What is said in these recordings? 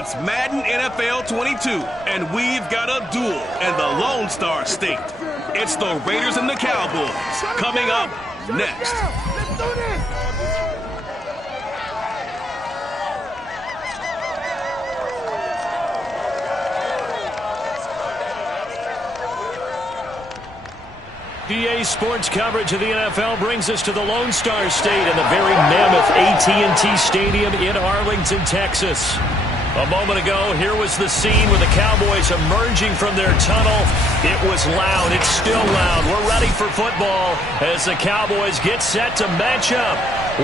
It's Madden NFL 22, and we've got a duel in the Lone Star State. It's the Raiders and the Cowboys. Coming up next. Let's do this! EA Sports coverage of the NFL brings us to the Lone Star State in the very mammoth AT&T Stadium in Arlington, Texas. A moment ago, here was the scene with the Cowboys emerging from their tunnel. It was loud. It's still loud. We're ready for football as the Cowboys get set to match up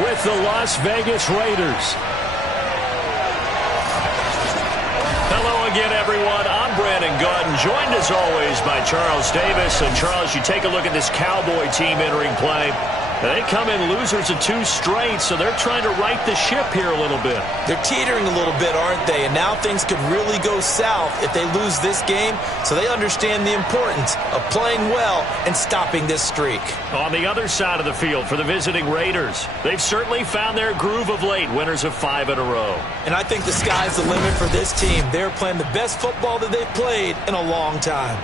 with the Las Vegas Raiders. Hello again, everyone. I'm Brandon Gordon, joined as always by Charles Davis. And Charles, you take a look at this Cowboy team entering play. They come in losers of 2 straight, so they're trying to right the ship here a little bit. They're teetering a little bit, aren't they? And now things could really go south if they lose this game, so they understand the importance of playing well and stopping this streak. On the other side of the field for the visiting Raiders, they've certainly found their groove of late, winners of 5 in a row. And I think the sky's the limit for this team. They're playing the best football that they've played in a long time.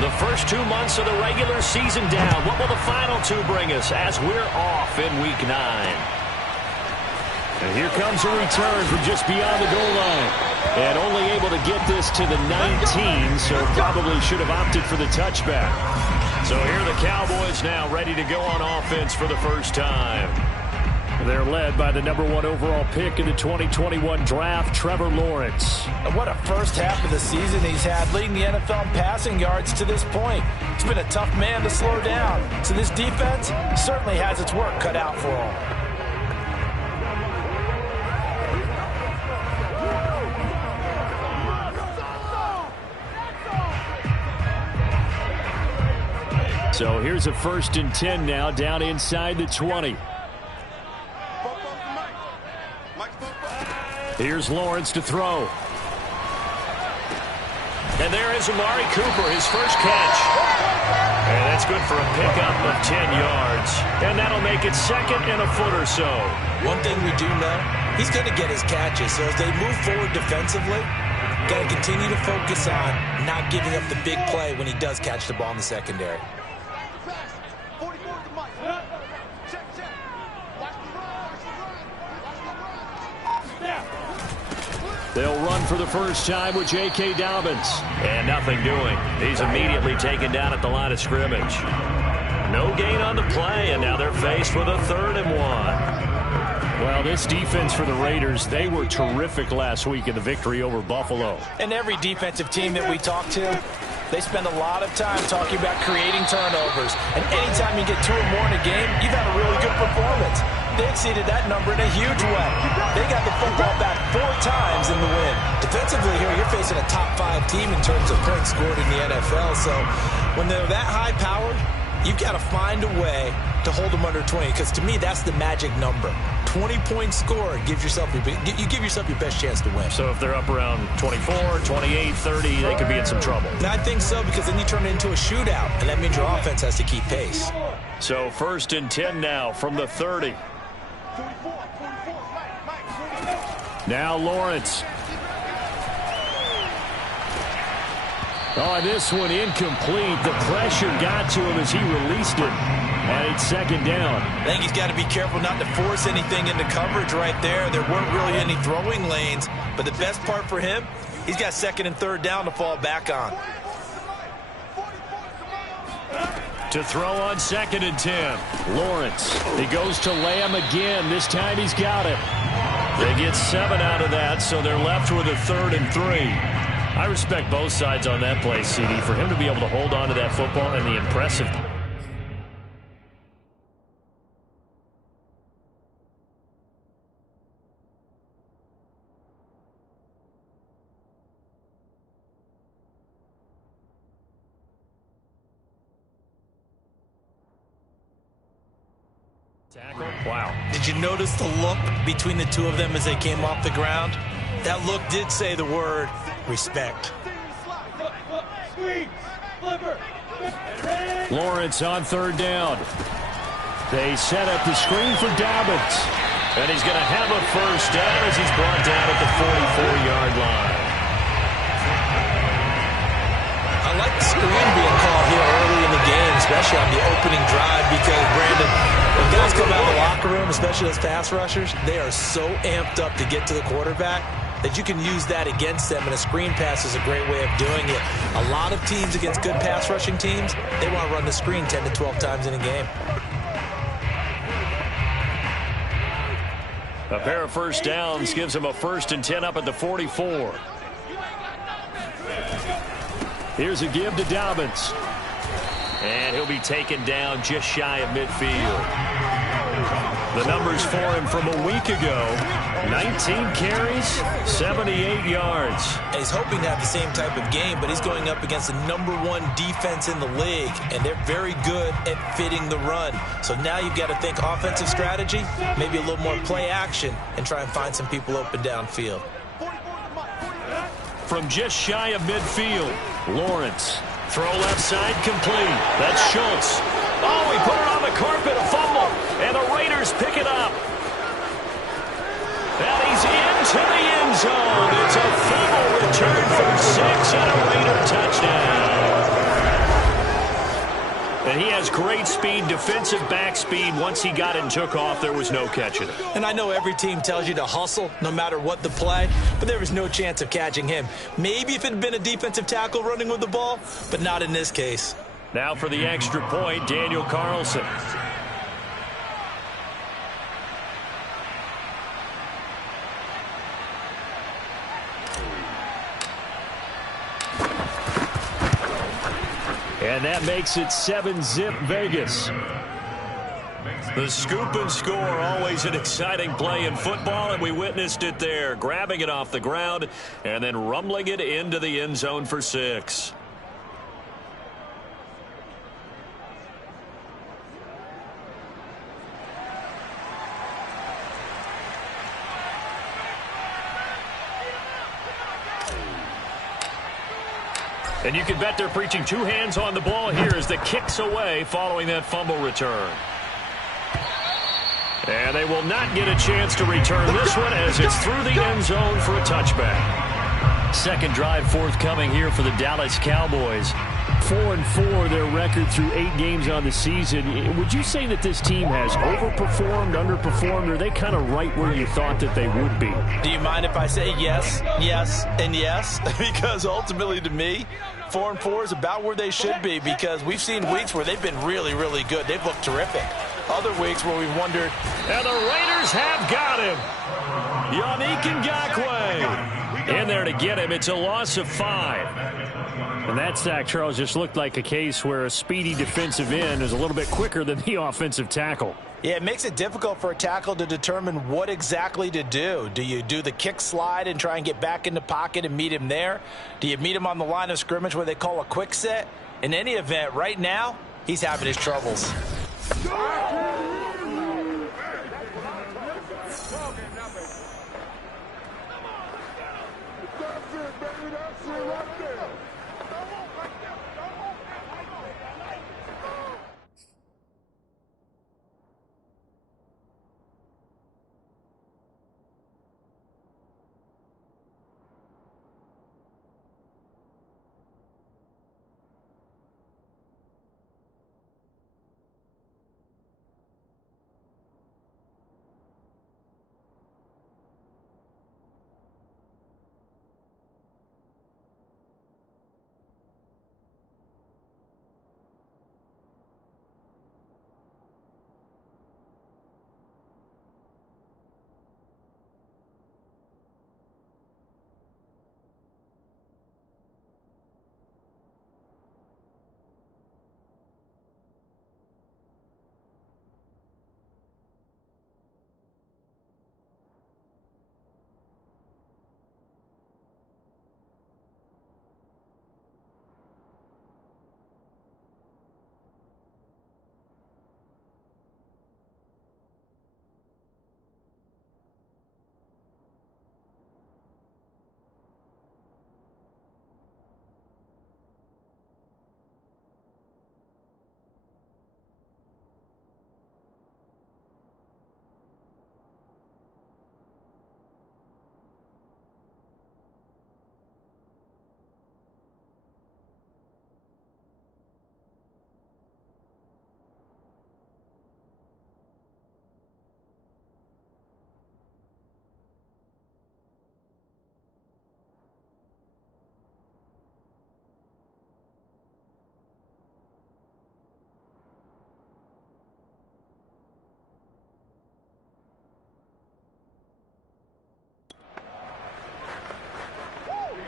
The first 2 months of the regular season down. What will the final 2 bring us as we're off in Week 9? And here comes a return from just beyond the goal line. And only able to get this to the 19, so probably should have opted for the touchback. So here are the Cowboys now ready to go on offense for the first time. They're led by the #1 overall pick in the 2021 draft, Trevor Lawrence. And what a first half of the season he's had, leading the NFL in passing yards to this point. He's been a tough man to slow down. So this defense certainly has its work cut out for him. So here's a 1st and 10 now, down inside the 20. Here's Lawrence to throw. And there is Amari Cooper, his first catch. And that's good for a pickup of 10 yards. And that'll make it 2nd and a foot or so. One thing we do know, he's going to get his catches. So as they move forward defensively, got to continue to focus on not giving up the big play when he does catch the ball in the secondary. They'll run for the first time with J.K. Dobbins. And nothing doing. He's immediately taken down at the line of scrimmage. No gain on the play, and now they're faced with a 3rd and 1. Well, this defense for the Raiders, they were terrific last week in the victory over Buffalo. And every defensive team that we talk to, they spend a lot of time talking about creating turnovers. And anytime you get 2 or more in a game, you've had a really good performance. They exceeded that number in a huge way. They got the football back 4 times in the win. Defensively here, you're facing a top 5 team in terms of points scored in the NFL. So when they're that high-powered, you've got to find a way to hold them under 20. Because to me, that's the magic number. 20-point score gives yourself you give yourself your best chance to win. So if they're up around 24, 28, 30, they could be in some trouble. And I think so, because then you turn it into a shootout, and that means your offense has to keep pace. So 1st and 10 now from the 30. Now Lawrence. Oh, this one incomplete. The pressure got to him as he released it. And it's 2nd down. I think he's got to be careful not to force anything into coverage right there. There weren't really any throwing lanes. But the best part for him, he's got 2nd and 3rd down to fall back on. To throw on 2nd and 10. Lawrence. He goes to Lamb again. This time he's got it. They get 7 out of that, so they're left with a 3rd and 3. I respect both sides on that play, CD. For him to be able to hold on to that football and the impressive... Tackle. Wow. Did you notice the look between the 2 of them as they came off the ground? That look did say the word respect. Lawrence on 3rd down. They set up the screen for Dobbins. And he's going to have a first down as he's brought down at the 44-yard line. I like the screen being called here early in the game, especially on the opening drive, because, Brandon, when guys come out of the locker room, especially as pass rushers, they are so amped up to get to the quarterback that you can use that against them, and a screen pass is a great way of doing it. A lot of teams against good pass rushing teams, they want to run the screen 10 to 12 times in a game. A pair of first downs gives him a 1st and 10 up at the 44. Here's a give to Dobbins. And he'll be taken down just shy of midfield. The numbers for him from a week ago: 19 carries, 78 yards. And he's hoping to have the same type of game, but he's going up against the #1 defense in the league, and they're very good at fitting the run. So now you've got to think offensive strategy, maybe a little more play action, and try and find some people open downfield. From just shy of midfield, Lawrence. Throw left side complete. That's Schultz. Oh, he put it on the carpet, a fumble. And the Raiders pick it up. And he's into the end zone. It's a fumble return for 6 and a Raider touchdown. And he has great speed, defensive back speed. Once he got it and took off, there was no catching it. And I know every team tells you to hustle no matter what the play, but there was no chance of catching him. Maybe if it had been a defensive tackle running with the ball, but not in this case. Now for the extra point, Daniel Carlson. And that makes it 7-zip Vegas. The scoop and score, always an exciting play in football, and we witnessed it there, grabbing it off the ground and then rumbling it into the end zone for 6. And you can bet they're preaching 2 hands on the ball here as the kick's away following that fumble return. And they will not get a chance to return this one as it's through the end zone for a touchback. Second drive forthcoming here for the Dallas Cowboys. 4-4 their record through 8 games on the season. Would you say that this team has overperformed, underperformed, or are they kind of right where you thought that they would be? Do you mind if I say yes, yes, and yes? Because ultimately to me, 4-4 is about where they should be, because we've seen weeks where they've been really, really good. They've looked terrific. Other weeks where we've wondered. And the Raiders have got him. Yannick Ngakoue in there to get him. It's a loss of 5. And that sack, Charles, just looked like a case where a speedy defensive end is a little bit quicker than the offensive tackle. Yeah, it makes it difficult for a tackle to determine what exactly to do. Do you do the kick slide and try and get back in the pocket and meet him there? Do you meet him on the line of scrimmage where they call a quick set? In any event, right now, he's having his troubles.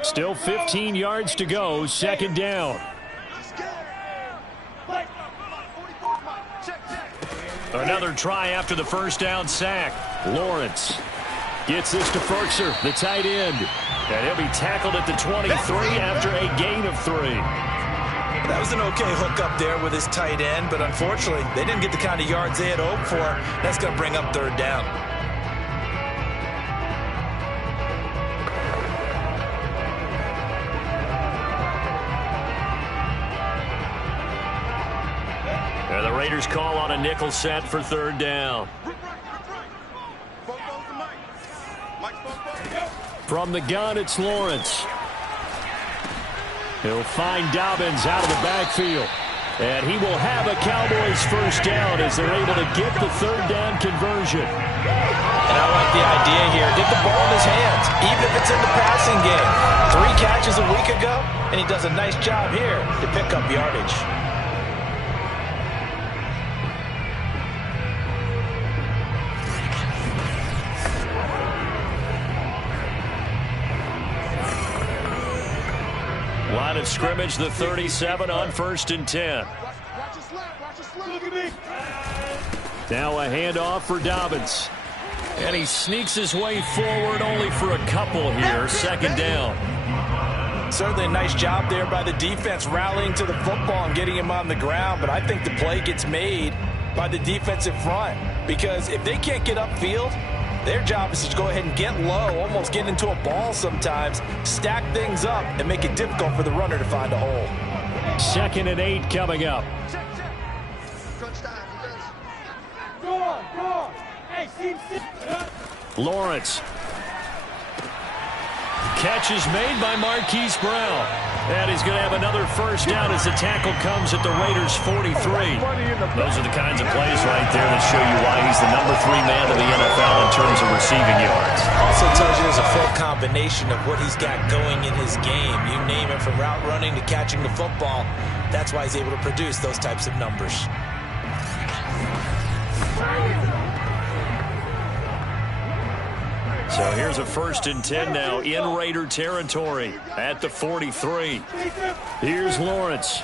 Still 15 yards to go, second down. Another try after the first down sack. Lawrence gets this to Ferkser, the tight end. And he'll be tackled at the 23 after a gain of 3. That was an okay hook up there with his tight end, but unfortunately, they didn't get the kind of yards they had hoped for. That's going to bring up third down. And the Raiders call on a nickel set for third down. From the gun, it's Lawrence. He'll find Dobbins out of the backfield. And he will have a Cowboys first down as they're able to get the third down conversion. And I like the idea here. Get the ball in his hands, even if it's in the passing game. 3 catches a week ago, and he does a nice job here to pick up yardage. Line of scrimmage, the 37 on 1st and 10. Now a handoff for Dobbins. And he sneaks his way forward only for a couple here. 2nd down. Certainly a nice job there by the defense rallying to the football and getting him on the ground. But I think the play gets made by the defensive front. Because if they can't get upfield, their job is to go ahead and get low, almost get into a ball sometimes, stack things up, and make it difficult for the runner to find a hole. 2nd and 8 coming up. Lawrence. Catch is made by Marquise Brown. And he's going to have another first down as the tackle comes at the Raiders' 43. Those are the kinds of plays right there that show you why he's the number 3 man in the NFL in terms of receiving yards. Also tells you there's a full combination of what he's got going in his game. You name it, from route running to catching the football. That's why he's able to produce those types of numbers. So here's a 1st and 10 now in Raider territory at the 43. Here's Lawrence.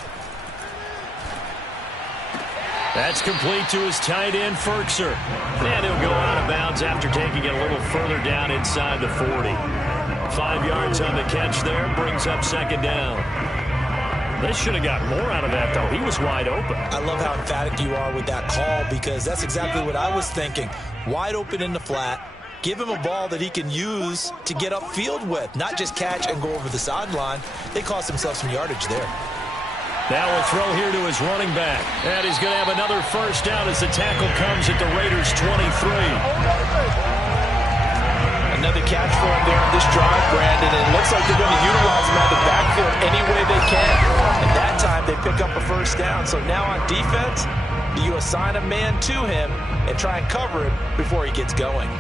That's complete to his tight end, Ferkser. And he'll go out of bounds after taking it a little further down inside the 40. 5 yards on the catch there, brings up 2nd down. They should have got more out of that, though. He was wide open. I love how emphatic you are with that call, because that's exactly what I was thinking. Wide open in the flat. Give him a ball that he can use to get upfield with, not just catch and go over the sideline. They cost themselves some yardage there. Now a throw here to his running back. And he's going to have another first down as the tackle comes at the Raiders' 23. Another catch for him there on this drive, Brandon. And it looks like they're going to utilize him out of the backfield any way they can. And that time they pick up a first down. So now on defense, do you assign a man to him and try and cover it before he gets going?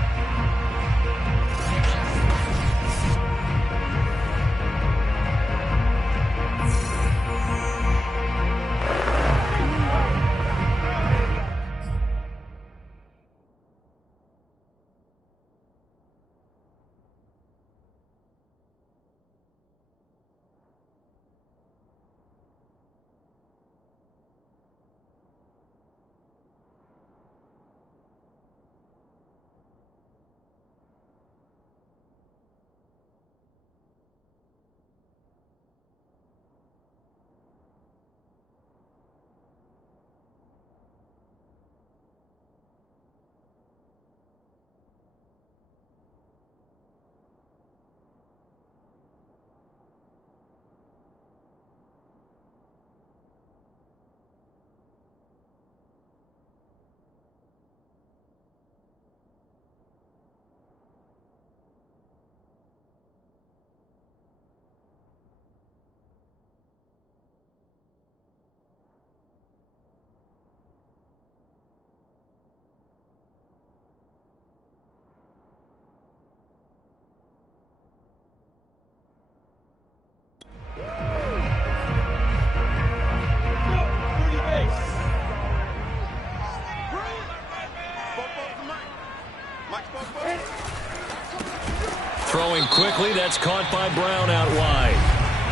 Throwing quickly, that's caught by Brown out wide.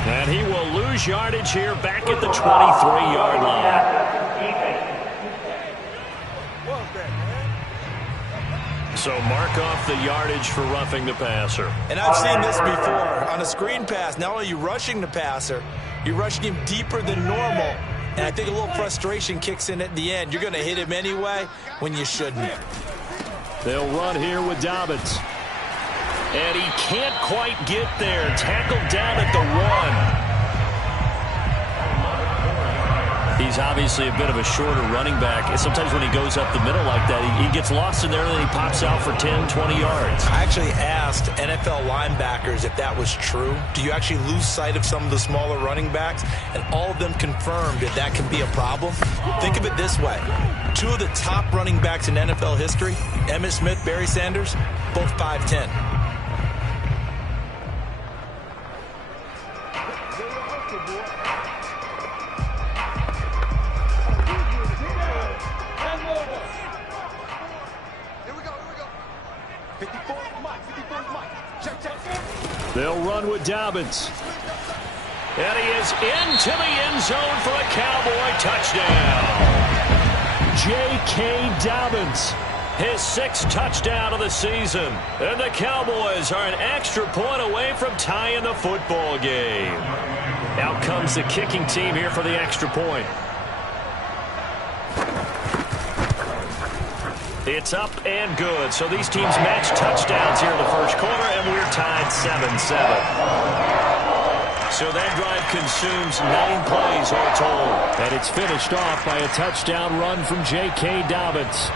And he will lose yardage here back at the 23-yard line. So mark off the yardage for roughing the passer. And I've seen this before. On a screen pass, not only are you rushing the passer, you're rushing him deeper than normal. And I think a little frustration kicks in at the end. You're going to hit him anyway when you shouldn't. They'll run here with Dobbins. And he can't quite get there. Tackled down at the 1. He's obviously a bit of a shorter running back. Sometimes when he goes up the middle like that, he gets lost in there and then he pops out for 10, 20 yards. I actually asked NFL linebackers if that was true. Do you actually lose sight of some of the smaller running backs? And all of them confirmed that that can be a problem. Think of it this way. 2 of the top running backs in NFL history, Emmitt Smith, Barry Sanders, both 5'10". They'll run with Dobbins. And he is into the end zone for a Cowboy touchdown. J.K. Dobbins, his 6th touchdown of the season. And the Cowboys are an extra point away from tying the football game. Out comes the kicking team here for the extra point. It's up and good. So these teams match touchdowns here in the first quarter, and we're tied 7-7. So that drive consumes 9 plays all told. And it's finished off by a touchdown run from J.K. Dobbins.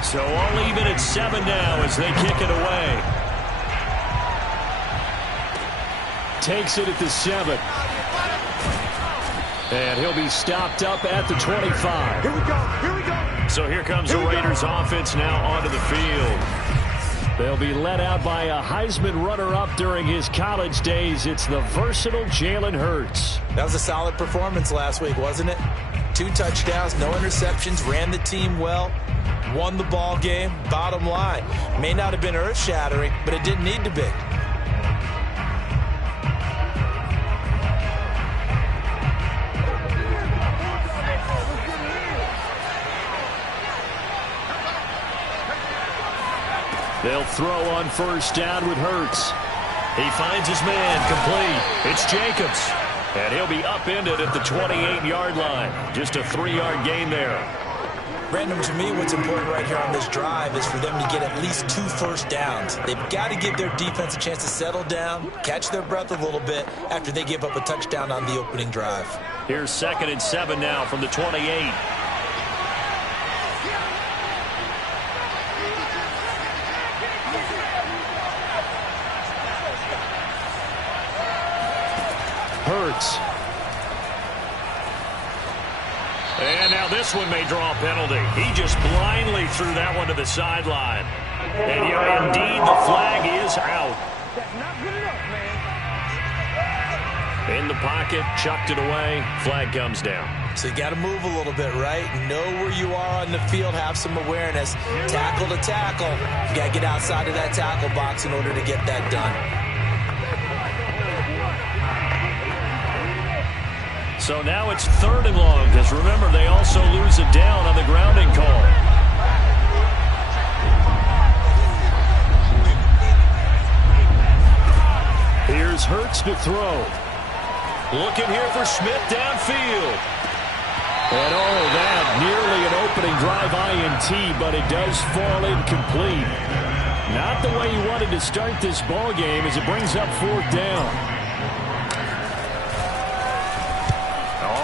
So all even at 7 now as they kick it away. Takes it at the 7. And he'll be stopped up at the 25. Here we go. Here we go. So here comes the Raiders offense now onto the field. They'll be led out by a Heisman runner-up during his college days. It's the versatile Jalen Hurts. That was a solid performance last week, wasn't it? 2 touchdowns, no interceptions, ran the team well, won the ball game. Bottom line, may not have been earth-shattering, but it didn't need to be. They'll throw on first down with Hurts. He finds his man complete. It's Jacobs. And he'll be upended at the 28-yard line. Just a 3-yard gain there. Brandon, to me, what's important right here on this drive is for them to get at least 2 first downs. They've got to give their defense a chance to settle down, catch their breath a little bit after they give up a touchdown on the opening drive. Here's 2nd and 7 now from the 28. Hurts. And now this one may draw a penalty. He just blindly threw that one to the sideline. And yeah, indeed, the flag is out. That's not good enough, man. In the pocket, chucked it away. Flag comes down. So you got to move a little bit, right? Know where you are on the field, have some awareness. Tackle to tackle. You got to get outside of that tackle box in order to get that done. So now it's 3rd and long, because remember, they also lose it down on the grounding call. Here's Hurts to throw. Looking here for Smith downfield. And oh, that nearly an opening drive INT, but it does fall incomplete. Not the way he wanted to start this ball game as it brings up 4th down.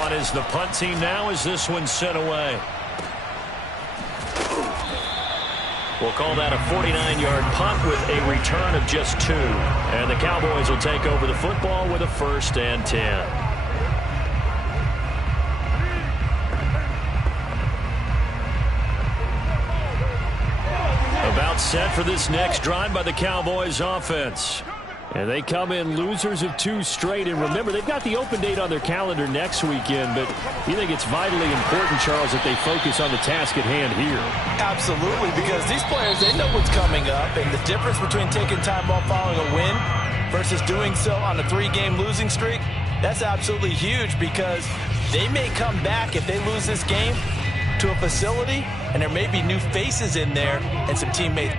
On is the punt team now as this one's sent away. We'll call that a 49-yard punt with a return of just 2. And the Cowboys will take over the football with a 1st and 10. About set for this next drive by the Cowboys offense. And they come in losers of 2 straight. And remember, they've got the open date on their calendar next weekend. But you think it's vitally important, Charles, that they focus on the task at hand here? Absolutely, because these players, they know what's coming up. And the difference between taking time off following a win versus doing so on a 3-game losing streak, that's absolutely huge, because they may come back if they lose this game to a facility, and there may be new faces in there and some teammates.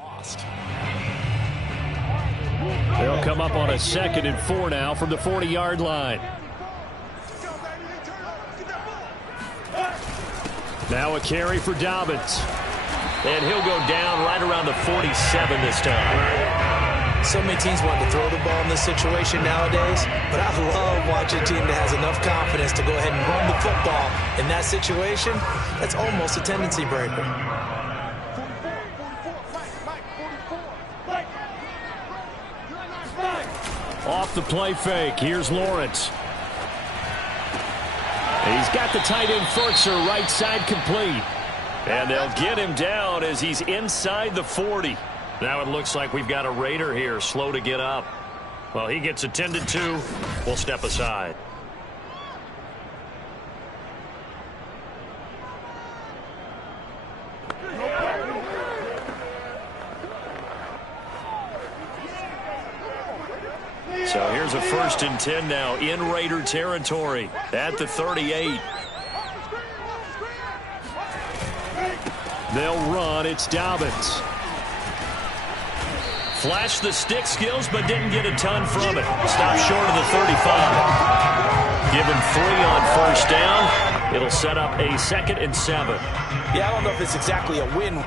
lost. They'll come up on a 2nd and 4 now from the 40-yard line. Now a carry for Dobbins. And he'll go down right around the 47 this time. So many teams want to throw the ball in this situation nowadays, but I love watching a team that has enough confidence to go ahead and run the football. In that situation, that's almost a tendency breaker. Off the play fake, here's Lawrence. He's got the tight end Furtzer right side complete. And they'll get him down as he's inside the 40. Now it looks like we've got a Raider here, slow to get up. Well, he gets attended to. We'll step aside. So here's a 1st and 10 now in Raider territory at the 38. They'll run. It's Dobbins. Flashed the stick skills, but didn't get a ton from it. Stopped short of the 35. Give him 3 on 1st down. It'll set up a 2nd and 7. Yeah, I don't know if it's exactly a win.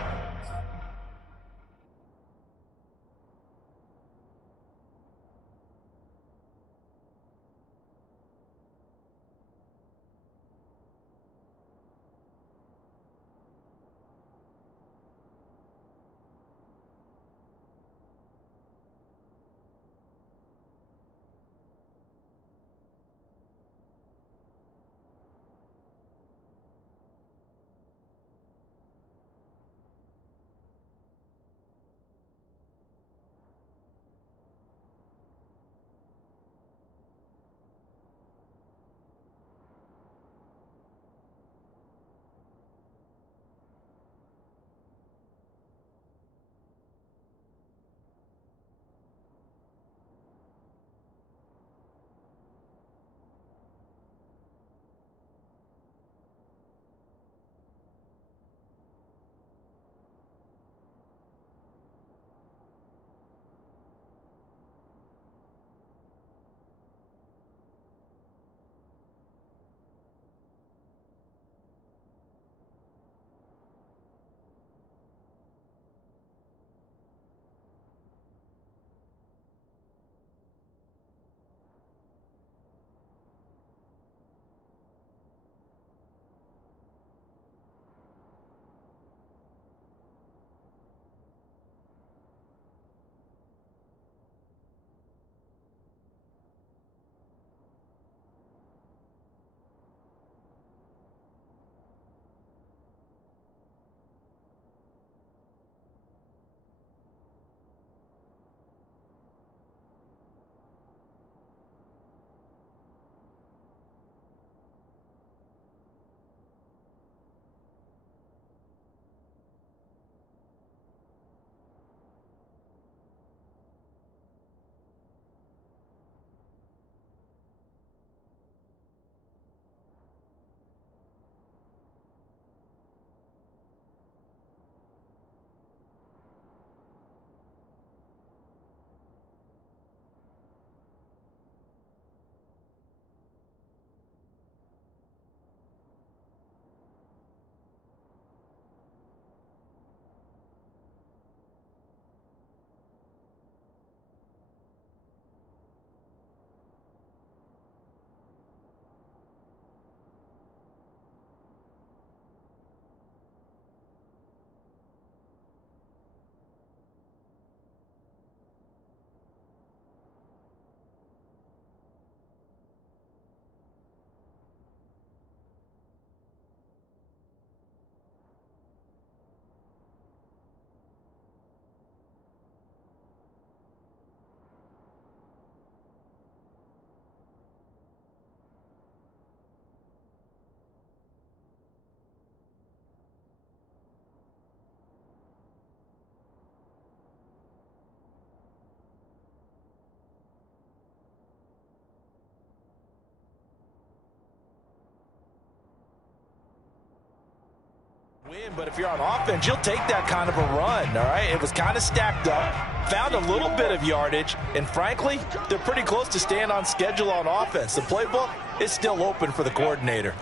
But if you're on offense, you'll take that kind of a run, all right? It was kind of stacked up, found a little bit of yardage, and frankly, they're pretty close to staying on schedule on offense. The playbook is still open for the coordinator.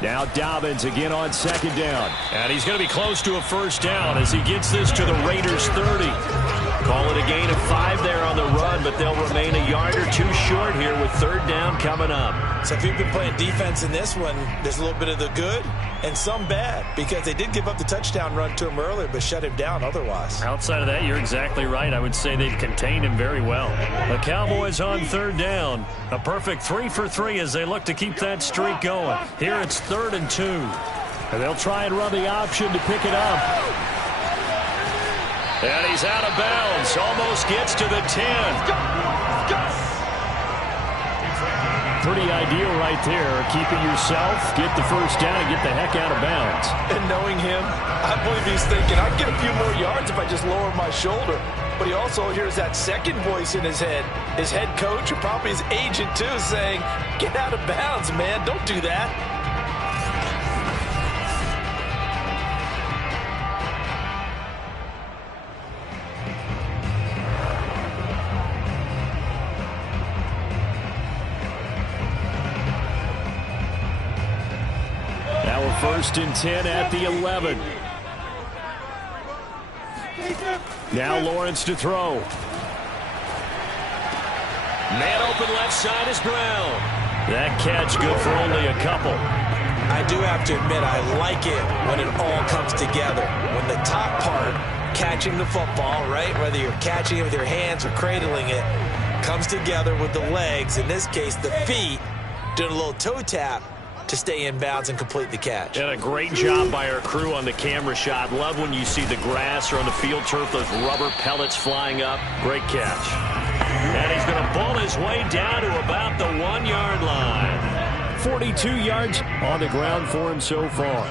Now Dobbins again on second down. And he's going to be close to a first down as he gets this to the Raiders' 30. Call it a gain of 5 there on the run, but they'll remain a yard or two short here with third down coming up. So if you've been playing defense in this one, there's a little bit of the good and some bad, because they did give up the touchdown run to him earlier but shut him down otherwise. Outside of that, you're exactly right. I would say they've contained him very well. The Cowboys on third down. A perfect 3 for 3 as they look to keep that streak going. Here it's 3rd and 2. And they'll try and run the option to pick it up. And he's out of bounds. Almost gets to the 10. Pretty ideal right there. Keep it yourself, get the first down, and get the heck out of bounds. And knowing him, I believe he's thinking, I can get a few more yards if I just lower my shoulder. But he also hears that second voice in his head. His head coach, or probably his agent too, saying, get out of bounds, man. Don't do that. Now a 1st and 10 at the 11. Now Lawrence to throw. Man open left side is Brown. That catch good for only a couple. I do have to admit, I like it when it all comes together. When the top part, catching the football, right, whether you're catching it with your hands or cradling it, comes together with the legs, in this case the feet, doing a little toe tap to stay in bounds and complete the catch. And a great job by our crew on the camera shot. Love when you see the grass or on the field turf, those rubber pellets flying up. Great catch. And he's going to pull his way down to about the 1-yard line. 42 yards on the ground for him so far.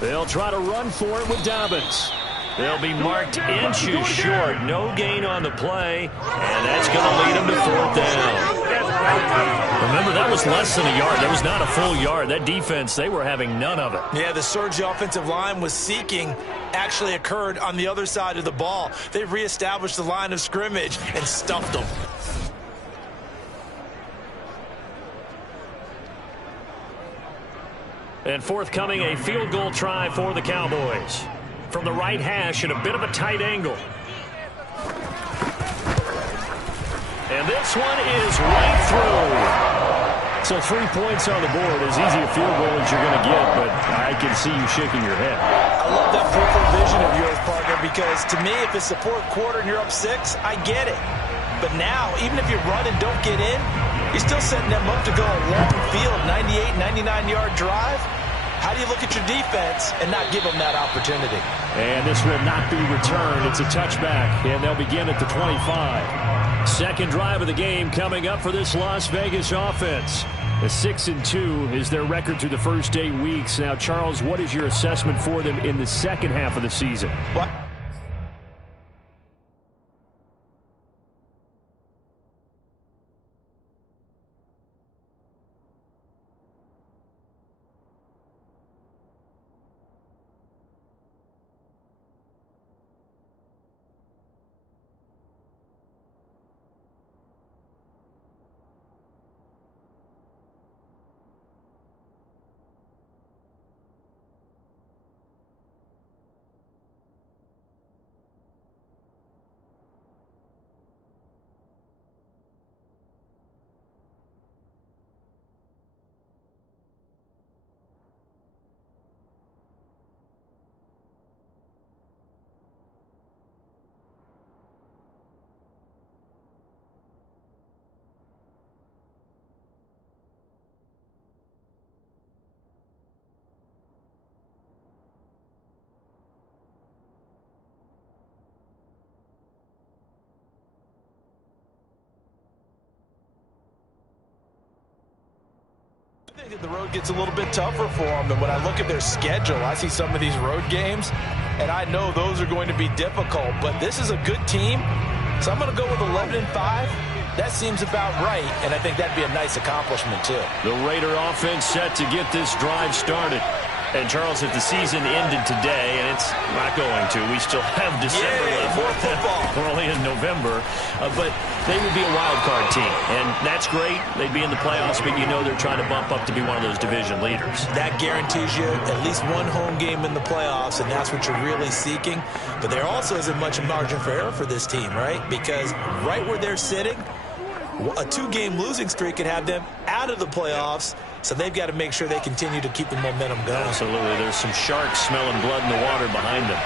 They'll try to run for it with Dobbins. They'll be marked inches short. No gain on the play, and that's going to lead them to 4th down. Remember, that was less than a yard. That was not a full yard. That defense, they were having none of it. Yeah, the surge the offensive line was seeking actually occurred on the other side of the ball. They reestablished the line of scrimmage and stuffed them. And forthcoming, a field goal try for the Cowboys. From the right hash at a bit of a tight angle. And this one is right through. So 3 points on the board, as easy a field goal as you're going to get, but I can see you shaking your head. I love that peripheral vision of yours, partner, because to me, if it's the 4th quarter and you're up 6, I get it. But now, even if you run and don't get in, you're still setting them up to go a long field, 98, 99-yard drive. How do you look at your defense and not give them that opportunity? And this will not be returned. It's a touchback, and they'll begin at the 25. Second drive of the game coming up for this Las Vegas offense. The 6-2 is their record through the first 8 weeks. Now, Charles, what is your assessment for them in the second half of the season? What? I think the road gets a little bit tougher for them, and when I look at their schedule, I see some of these road games, and I know those are going to be difficult, but this is a good team, so I'm going to go with 11-5. That seems about right, and I think that'd be a nice accomplishment, too. The Raider offense set to get this drive started. And, Charles, if the season ended today, and it's not going to, we still have December left. More football. We're only in November. But they would be a wild card team, and that's great. They'd be in the playoffs, but you know they're trying to bump up to be one of those division leaders. That guarantees you at least one home game in the playoffs, and that's what you're really seeking. But there also isn't much margin for error for this team, right? Because right where they're sitting, a 2-game losing streak could have them out of the playoffs, so they've got to make sure they continue to keep the momentum going. Absolutely. There's some sharks smelling blood in the water behind them.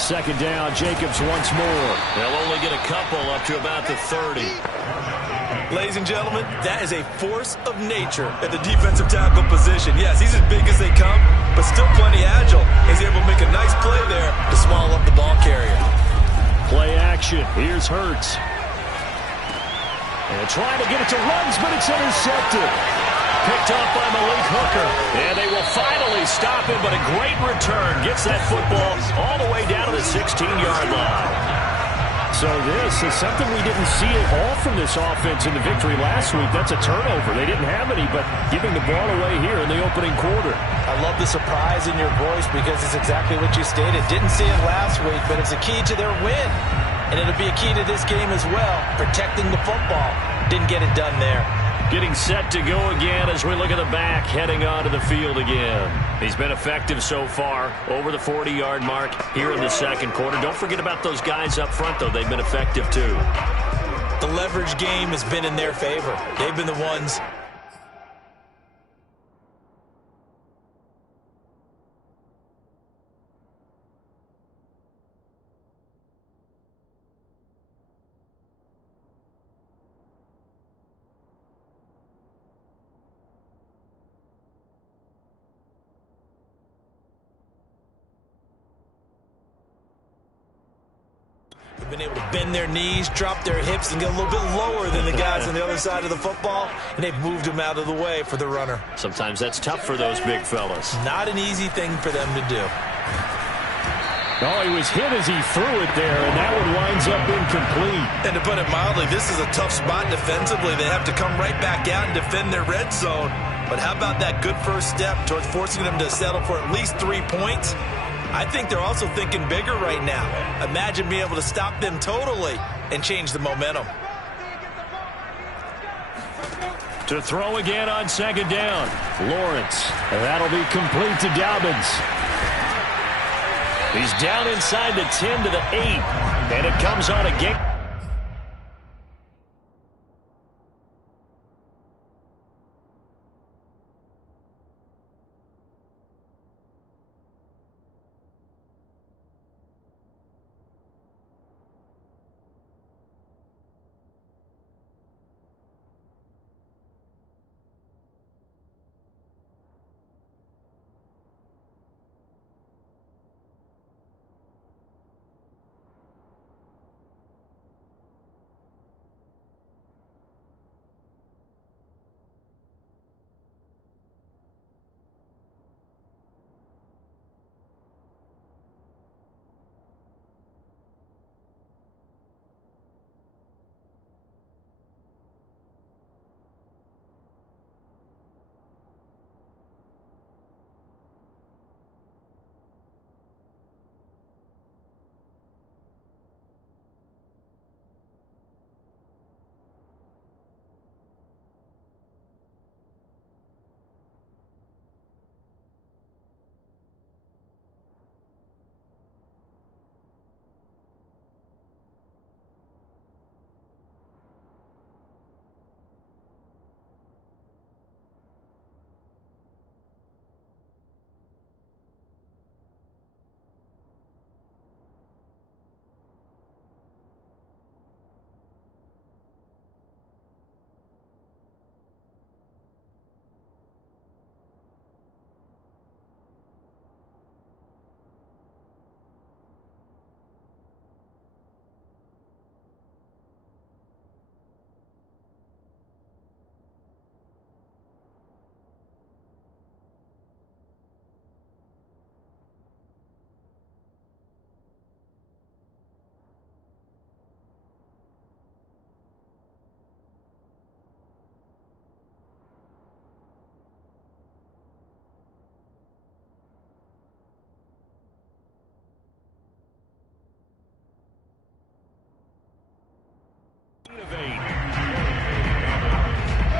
Second down, Jacobs once more. They'll only get a couple up to about the 30. Ladies and gentlemen, that is a force of nature at the defensive tackle position. Yes, he's as big as they come, but still plenty agile. He's able to make a nice play there to swallow up the ball carrier. Play action. Here's Hurts. And trying to get it to Ruggs, but it's intercepted. Picked up by Malik Hooker. And they will finally stop him, but a great return. Gets that football all the way down to the 16-yard line. So this is something we didn't see at all from this offense in the victory last week. That's a turnover. They didn't have any, but giving the ball away here in the opening quarter. I love the surprise in your voice because it's exactly what you stated. Didn't see it last week, but it's a key to their win. And it'll be a key to this game as well, protecting the football. Didn't get it done there. Getting set to go again as we look at the back, heading onto the field again. He's been effective so far, over the 40-yard mark here in the second quarter. Don't forget about those guys up front, though. They've been effective, too. The leverage game has been in their favor. They've been the ones. Been able to bend their knees, drop their hips, and get a little bit lower than the guys on the other side of the football, and they've moved them out of the way for the runner. Sometimes that's tough for those big fellas. Not an easy thing for them to do. Oh, he was hit as he threw it there, and that one winds up incomplete. And to put it mildly, this is a tough spot defensively. They have to come right back out and defend their red zone. But how about that good first step towards forcing them to settle for at least 3 points? I think they're also thinking bigger right now. Imagine being able to stop them totally and change the momentum. To throw again on second down. Lawrence. And that'll be complete to Dobbins. He's down inside the 10 to the 8. And it comes on again.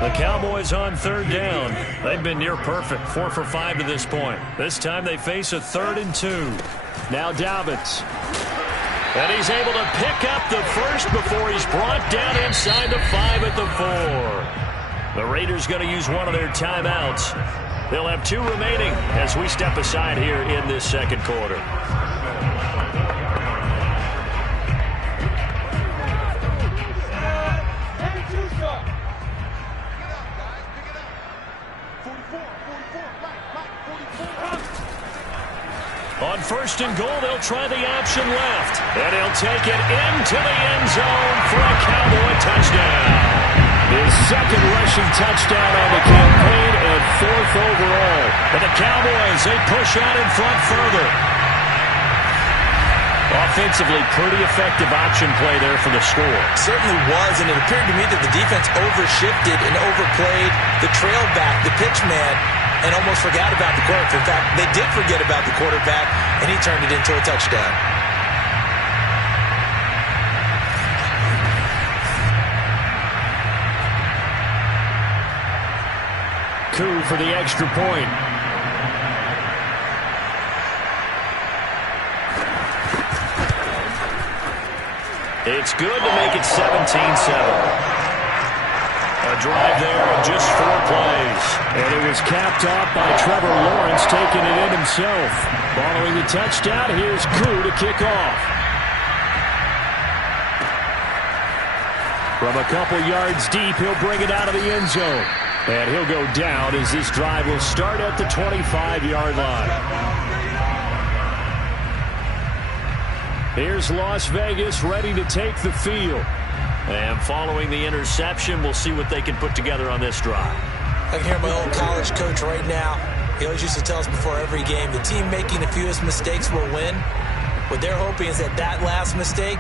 The Cowboys on third down. They've been near perfect, 4 for 5 to this point. This time they face a 3rd and 2. Now Dobbins. And he's able to pick up the first before he's brought down inside the 5 at the 4. The Raiders going to use one of their timeouts. They'll have 2 remaining as we step aside here in this second quarter. On 1st and goal, they'll try the option left. And he'll take it into the end zone for a Cowboy touchdown. His 2nd rushing touchdown on the campaign and 4th overall. And the Cowboys, they push out in front further. Offensively, pretty effective option play there for the score. Certainly was, and it appeared to me that the defense overshifted and overplayed the trail back, the pitch man, and almost forgot about the quarterback. In fact, they did forget about the quarterback, and he turned it into a touchdown. Coup for the extra point. It's good to make it 17-7. A drive there in just 4 plays. And it was capped off by Trevor Lawrence taking it in himself. Following the touchdown, here's Koo to kick off. From a couple yards deep, he'll bring it out of the end zone. And he'll go down as this drive will start at the 25-yard line. Here's Las Vegas ready to take the field. And following the interception, we'll see what they can put together on this drive. I can hear my old college coach right now. He always used to tell us before every game, the team making the fewest mistakes will win. What they're hoping is that last mistake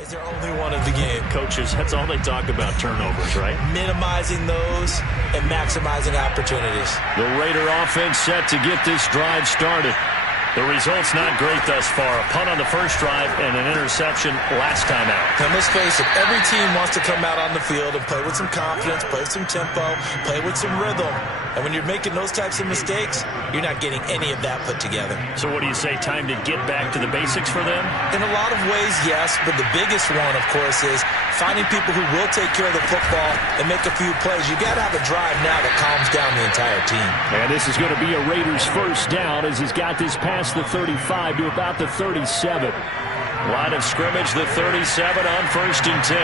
is their only one of the game. Coaches, that's all they talk about, turnovers, right? Minimizing those and maximizing opportunities. The Raider offense set to get this drive started. The result's not great thus far. A punt on the first drive and an interception last time out. Now, let's face it, every team wants to come out on the field and play with some confidence, play with some tempo, play with some rhythm. And when you're making those types of mistakes, you're not getting any of that put together. So what do you say, time to get back to the basics for them? In a lot of ways, yes, but the biggest one, of course, is finding people who will take care of the football and make a few plays. You got to have a drive now that calms down the entire team. And this is going to be a Raiders first down as he's got this past the 35 to about the 37. Line of scrimmage, the 37 on 1st and 10.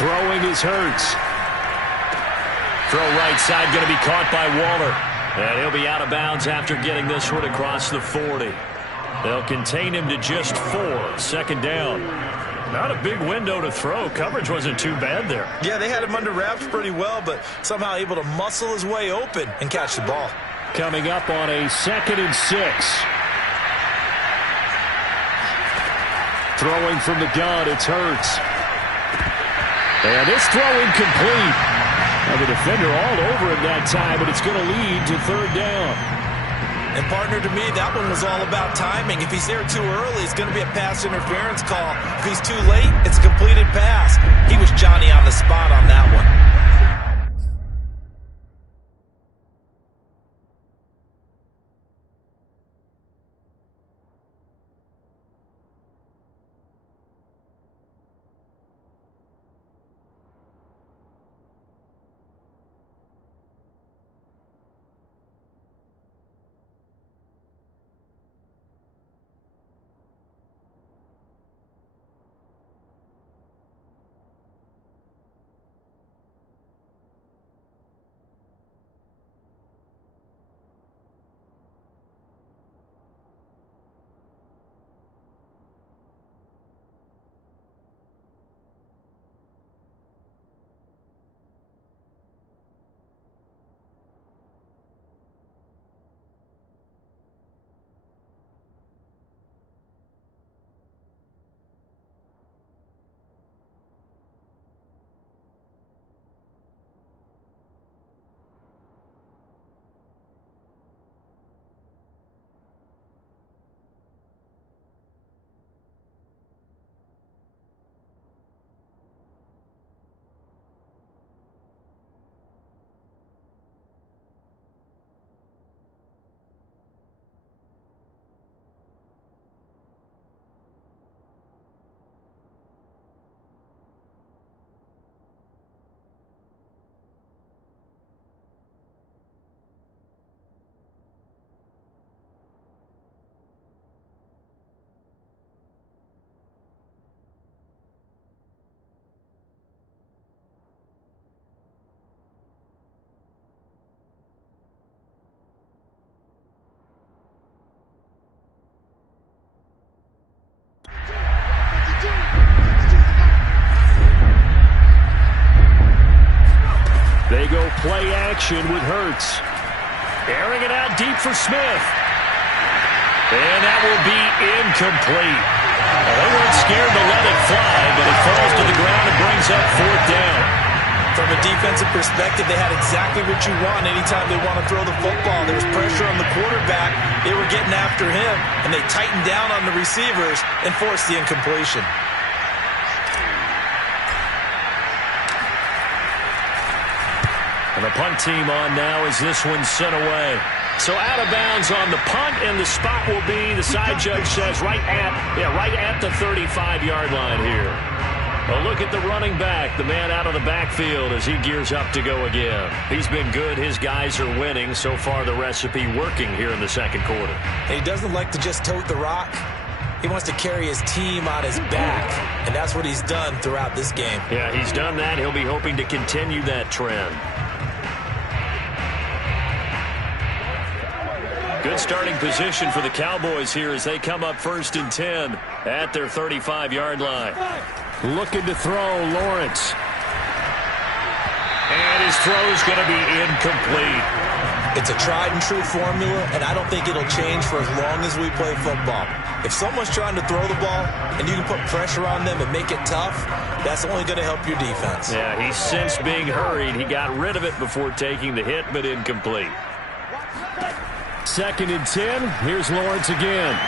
Throwing is Hurts. Throw right side going to be caught by Waller. And he'll be out of bounds after getting this one across the 40. They'll contain him to just 4. 2nd down. Not a big window to throw. Coverage wasn't too bad there. Yeah, they had him under wraps pretty well, but somehow able to muscle his way open and catch the ball. Coming up on a 2nd and 6. Throwing from the gun, it's Hurts. And this throw incomplete. Now the defender all over him that time, but it's going to lead to 3rd down. And, partner, to me, that one was all about timing. If he's there too early, it's going to be a pass interference call. If he's too late, it's a completed pass. He was Johnny on the spot on that one. They go play action with Hurts. Airing it out deep for Smith. And that will be incomplete. Well, they weren't scared to let it fly, but it falls to the ground and brings up 4th down. From a defensive perspective, they had exactly what you want anytime they want to throw the football. There was pressure on the quarterback. They were getting after him, and they tightened down on the receivers and forced the incompletion. And the punt team on now as this one's sent away. So out of bounds on the punt, and the spot will be, the side judge says, right at the 35-yard line here. A look at the running back, the man out of the backfield as he gears up to go again. He's been good. His guys are winning. So far, the recipe working here in the 2nd quarter. And he doesn't like to just tote the rock. He wants to carry his team on his back, and that's what he's done throughout this game. Yeah, he's done that. He'll be hoping to continue that trend. Good starting position for the Cowboys here as they come up 1st and 10 at their 35-yard line. Looking to throw, Lawrence. And his throw's going to be incomplete. It's a tried-and-true formula, and I don't think it'll change for as long as we play football. If someone's trying to throw the ball and you can put pressure on them and make it tough, that's only going to help your defense. Yeah, he's sensed being hurried. He got rid of it before taking the hit, but incomplete. 2nd and 10. Here's Lawrence again.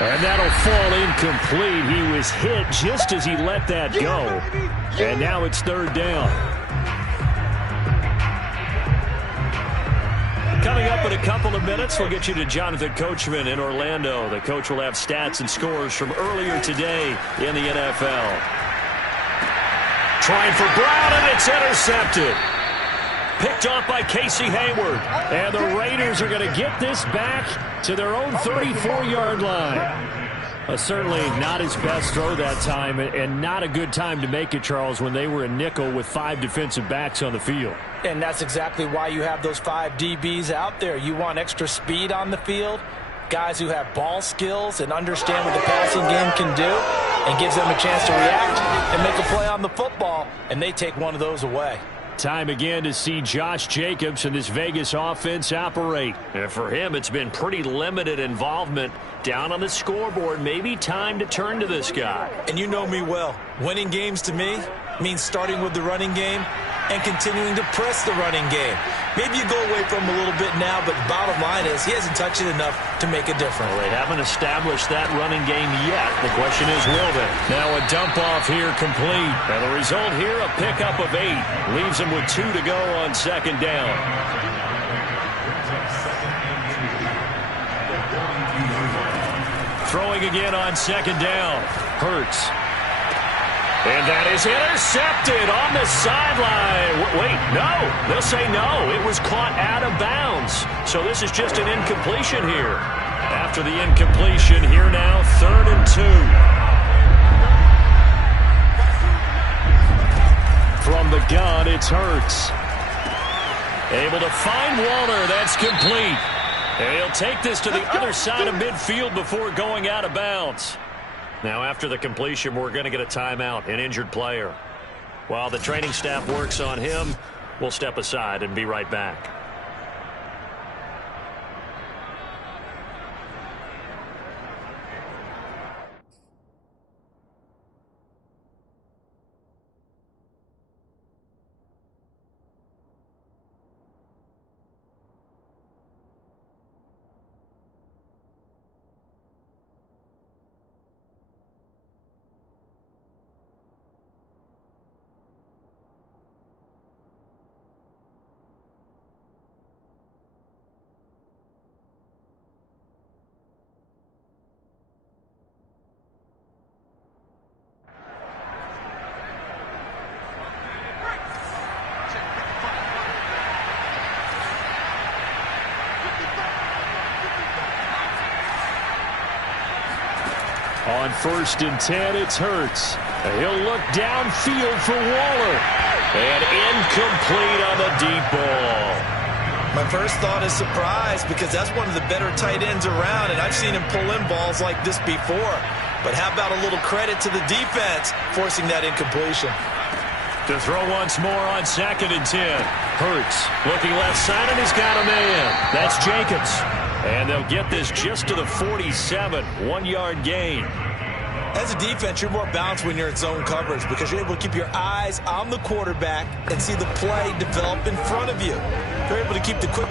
And that'll fall incomplete. He was hit just as he let that go. And now it's 3rd down. Coming up in a couple of minutes, we'll get you to Jonathan Coachman in Orlando. The coach will have stats and scores from earlier today in the NFL. Trying for Brown, and it's intercepted. Picked off by Casey Hayward. And the Raiders are going to get this back to their own 34-yard line. Certainly not his best throw that time, and not a good time to make it, Charles, when they were in nickel with 5 defensive backs on the field. And that's exactly why you have those 5 DBs out there. You want extra speed on the field, guys who have ball skills and understand what the passing game can do, and gives them a chance to react and make a play on the football, and they take one of those away. Time again to see Josh Jacobs and this Vegas offense operate. And for him, it's been pretty limited involvement down on the scoreboard. Maybe time to turn to this guy. And you know me well. Winning games to me means starting with the running game and continuing to press the running game. Maybe you go away from him a little bit now, but the bottom line is he hasn't touched it enough to make a difference. Well, they haven't established that running game yet. The question is, will they? Now a dump off here complete. And the result here, a pickup of 8. Leaves them with 2 to go on 2nd down. Throwing again on 2nd down. Hurts. And that is intercepted on the sideline. Wait, no. They'll say no. It was caught out of bounds. So this is just an incompletion here. After the incompletion, here now, 3rd and 2. From the gun, it's Hurts. Able to find Waller. That's complete. And he'll take this to the other side of midfield before going out of bounds. Now, after the completion, we're going to get a timeout, an injured player. While the training staff works on him, we'll step aside and be right back. On 1st and 10, it's Hurts. He'll look downfield for Waller. And incomplete on the deep ball. My first thought is surprise, because that's one of the better tight ends around, and I've seen him pull in balls like this before. But how about a little credit to the defense forcing that incompletion? To throw once more on 2nd and 10. Hurts looking left side, and he's got a man. That's Jacobs. And they'll get this just to the 47, 1-yard gain. As a defense, you're more balanced when you're in zone coverage because you're able to keep your eyes on the quarterback and see the play develop in front of you. You're able to keep the quick...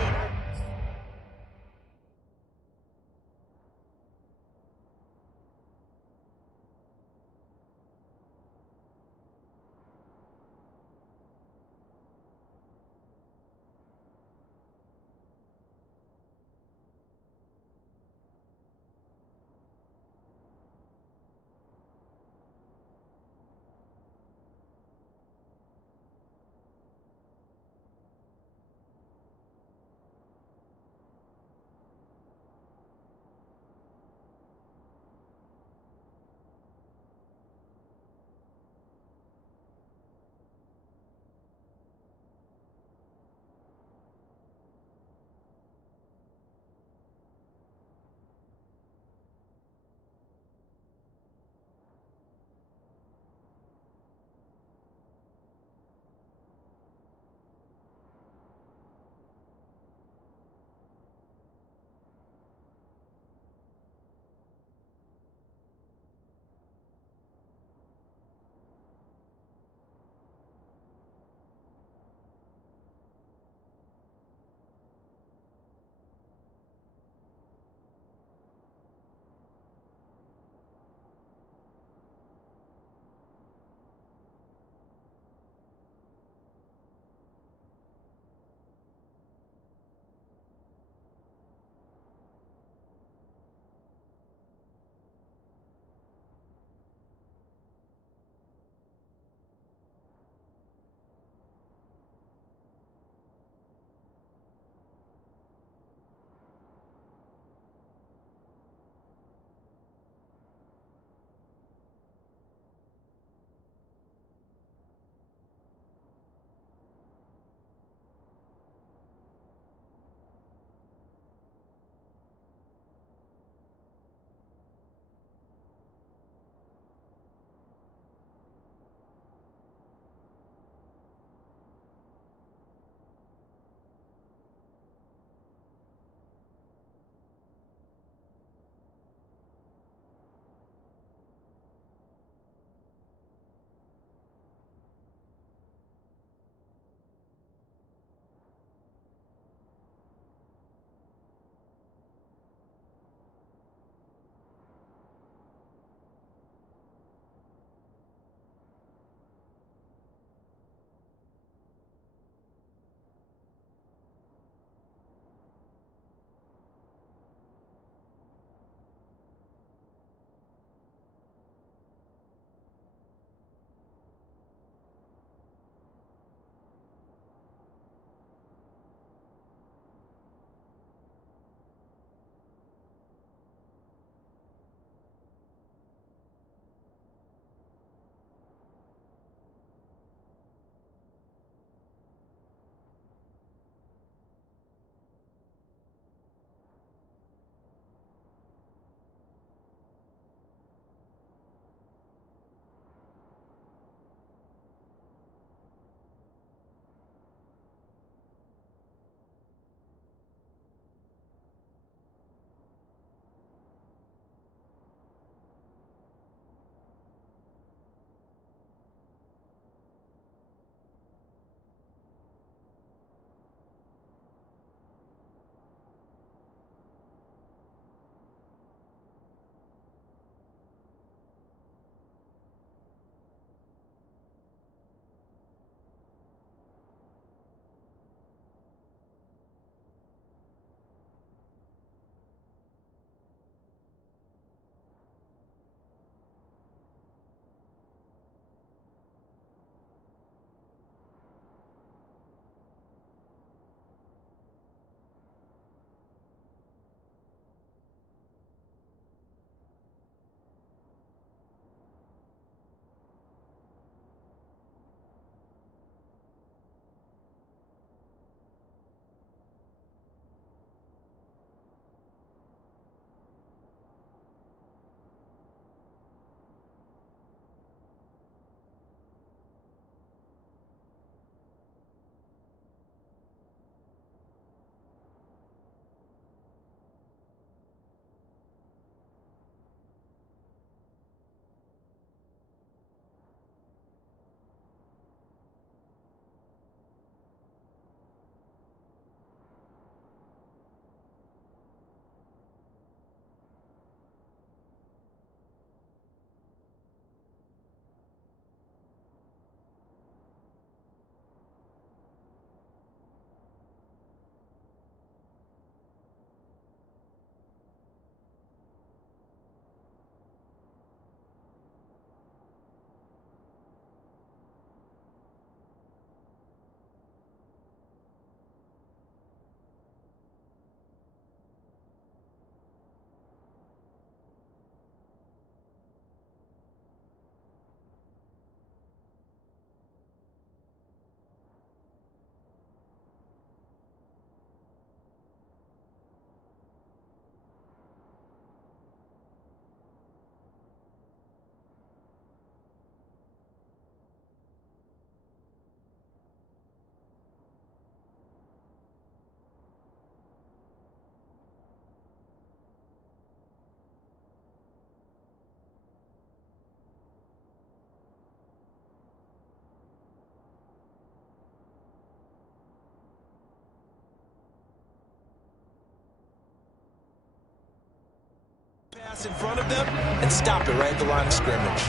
pass in front of them and stop it right at the line of scrimmage.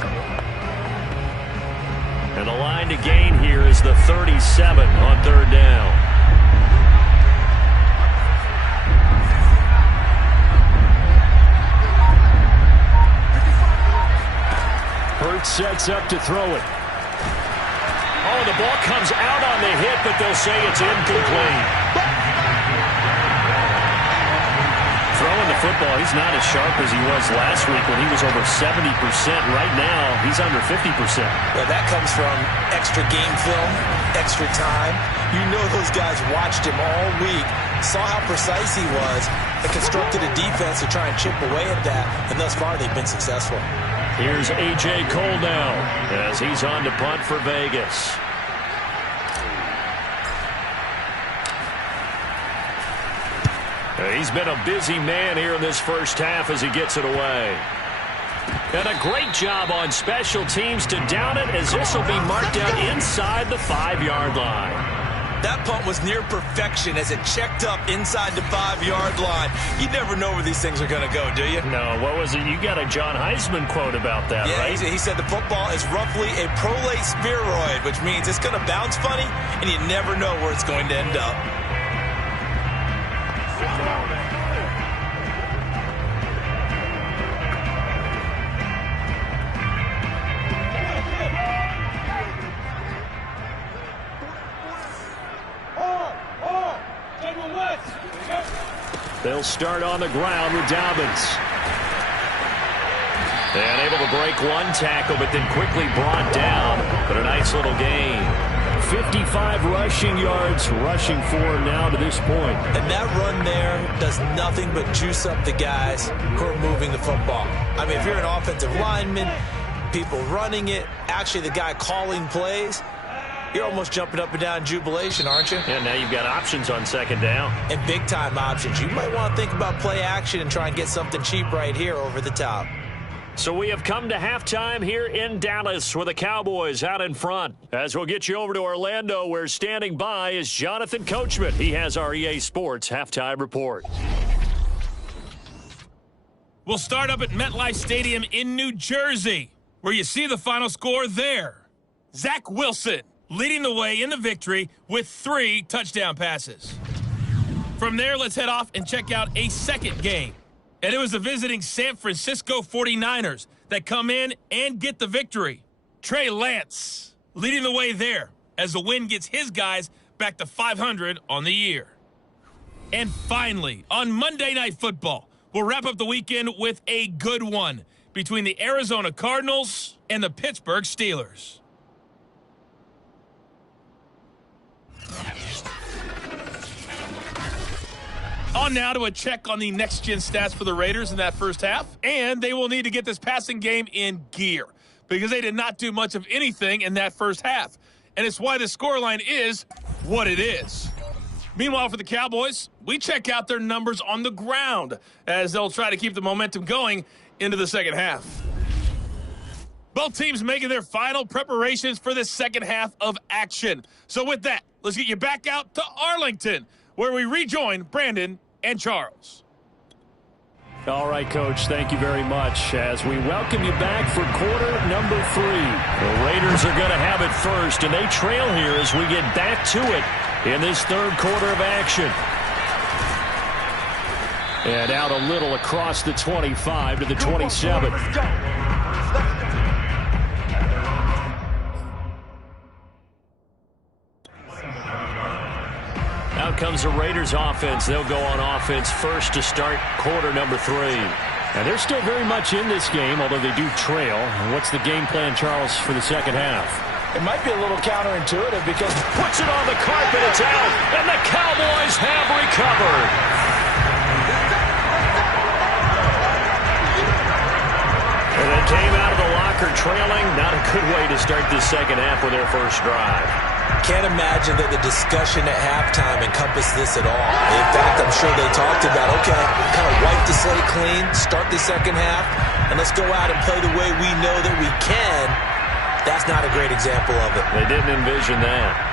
And the line to gain here is the 37 on third down. Hurts sets up to throw it. Oh, the ball comes out on the hit, but they'll say it's incomplete. Throwing the football, he's not as sharp as he was last week when he was over 70%. Right now, he's under 50%. Well, that comes from extra game film, extra time. You know those guys watched him all week, saw how precise he was, and constructed a defense to try and chip away at that, and thus far they've been successful. Here's A.J. Cole now as he's on to punt for Vegas. He's been a busy man here in this first half as he gets it away. And a great job on special teams to down it, as this will be marked out inside the 5-yard line. That punt was near perfection as it checked up inside the 5-yard line. You never know where these things are going to go, do you? No, what was it? You got a John Heisman quote about that, right? Yeah, he said the football is roughly a prolate spheroid, which means it's going to bounce funny, and you never know where it's going to end up. They'll start on the ground with Dobbins. And able to break one tackle, but then quickly brought down. But a nice little gain. 55 rushing yards, rushing for now to this point. And that run there does nothing but juice up the guys who are moving the football. I mean, if you're an offensive lineman, people running it, actually the guy calling plays, you're almost jumping up and down in jubilation, aren't you? Yeah, now you've got options on second down. And big-time options. You might want to think about play action and try and get something cheap right here over the top. So we have come to halftime here in Dallas with the Cowboys out in front. As we'll get you over to Orlando, where standing by is Jonathan Coachman. He has our EA Sports halftime report. We'll start up at MetLife Stadium in New Jersey, where you see the final score there. Zach Wilson leading the way in the victory with 3 touchdown passes. From there, let's head off and check out a second game. And it was the visiting San Francisco 49ers that come in and get the victory. Trey Lance leading the way there as the win gets his guys back to 500 on the year. And finally, on Monday Night Football, we'll wrap up the weekend with a good one between the Arizona Cardinals and the Pittsburgh Steelers. On now to a check on the next-gen stats for the Raiders in that first half. And they will need to get this passing game in gear because they did not do much of anything in that first half. And it's why the scoreline is what it is. Meanwhile, for the Cowboys, we check out their numbers on the ground as they'll try to keep the momentum going into the second half. Both teams making their final preparations for the second half of action. So with that, let's get you back out to Arlington, where we rejoin Brandon and Charles. All right, Coach, thank you very much as we welcome you back for quarter number 3. The Raiders are going to have it first, and they trail here as we get back to it in this third quarter of action. And out a little across the 25 to the 27. Let's go. Out comes the Raiders offense. They'll go on offense first to start quarter number 3. And they're still very much in this game, although they do trail. And what's the game plan, Charles, for the second half? It might be a little counterintuitive because Puts it on the carpet, it's out, and the Cowboys have recovered. And they came out of the locker trailing. Not a good way to start this second half with their first drive. can't imagine that the discussion at halftime encompassed this at all. In fact, I'm sure they talked about, okay, kind of wipe the slate clean, start the second half, and let's go out and play the way we know that we can. That's not a great example of it. They didn't envision that.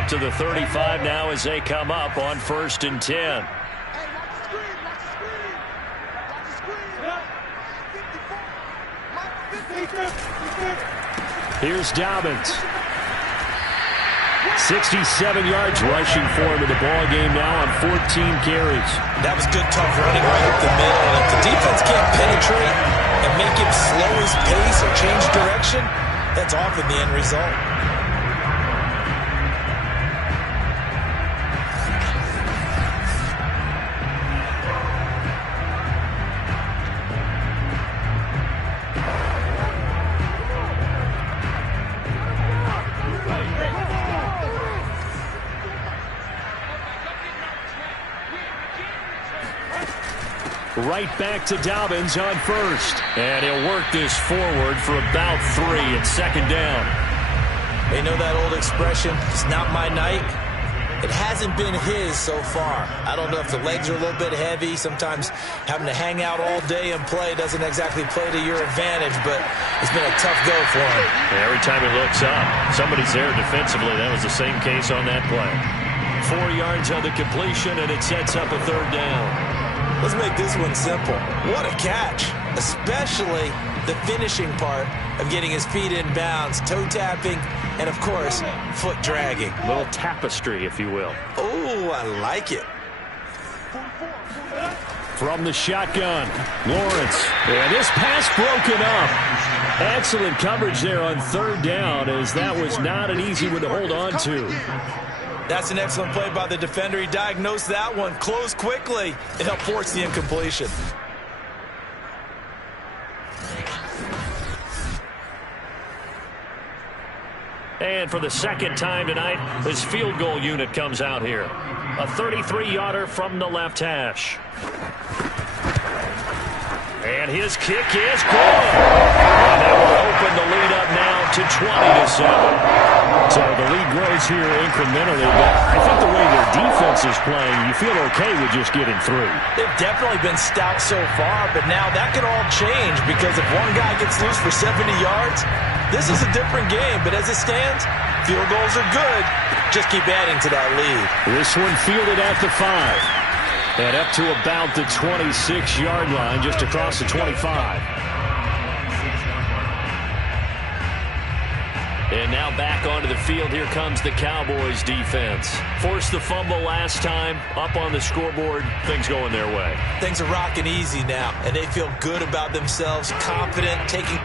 up to the 35 now as they come up on 1st and 10. Here's Dobbins. 67 yards rushing for him in the ball game now on 14 carries. That was good, tough running right up the middle. And if the defense can't penetrate and make him slow his pace or change direction, that's often the end result. Right back to Dobbins on 1st. And he'll work this forward for about 3 at 2nd down. They know that old expression, it's not my night. It hasn't been his so far. I don't know if the legs are a little bit heavy. Sometimes having to hang out all day and play doesn't exactly play to your advantage, but it's been a tough go for him. Every time he looks up, somebody's there defensively. That was the same case on that play. 4 yards on the completion, and it sets up a 3rd down. Let's make this one simple. What a catch, especially the finishing part of getting his feet in bounds, toe tapping, and of course, foot dragging. A little tapestry, if you will. Oh, I like it. From the shotgun, Lawrence. And this pass broken up. Excellent coverage there on 3rd down, as that was not an easy one to hold on to. That's an excellent play by the defender. He diagnosed that one, closed quickly, and helped force the incompletion. And for the 2nd time tonight, his field goal unit comes out here. A 33-yarder from the left hash. And his kick is good. And that will open the lead up now to 20-7. So the lead grows here incrementally, but I think the way their defense is playing, you feel okay with just getting through. They've definitely been stout so far, but now that could all change because if one guy gets loose for 70 yards, this is a different game. But as it stands, field goals are good. Just keep adding to that lead. This one fielded at the 5. And up to about the 26-yard line, just across the 25. And now back onto the field. Here comes the Cowboys defense. Forced the fumble last time. Up on the scoreboard. Things going their way. Things are rocking easy now, and they feel good about themselves, confident, taking...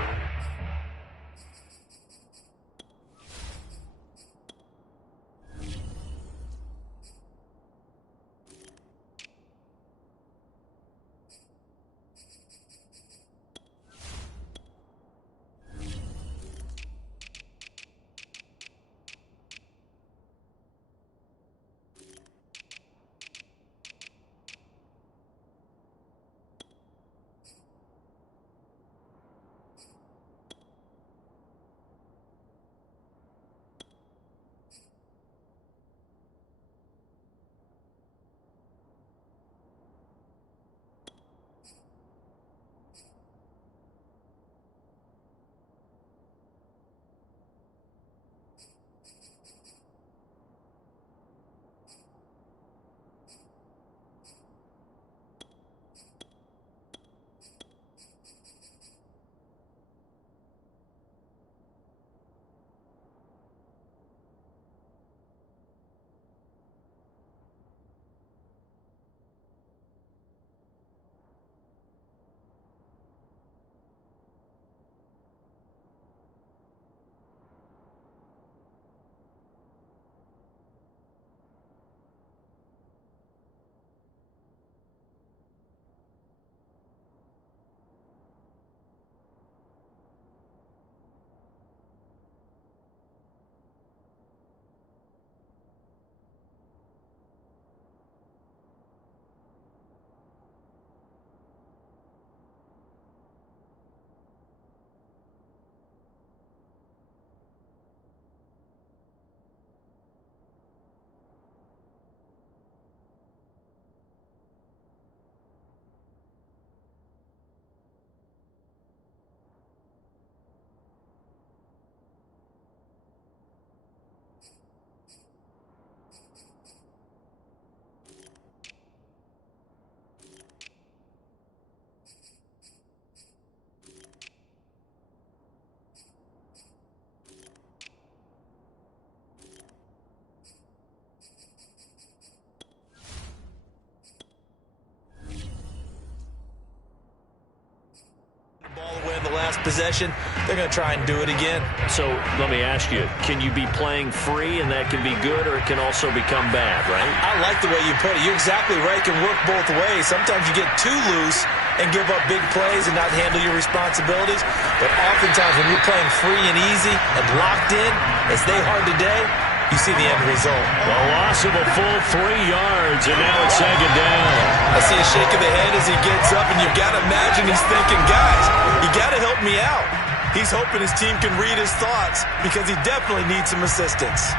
last possession, they're going to try and do it again. So let me ask you, can you be playing free and that can be good, or it can also become bad, right? I like the way you put it. You're exactly right. It can work both ways. Sometimes you get too loose and give up big plays and not handle your responsibilities. But oftentimes when you're playing free and easy and locked in, as they are today, you see the end result. A loss of a full 3 yards, and now it's second down. I see a shake of the head as he gets up, and you've got to imagine he's thinking, guys, you got to help me out. He's hoping his team can read his thoughts because he definitely needs some assistance.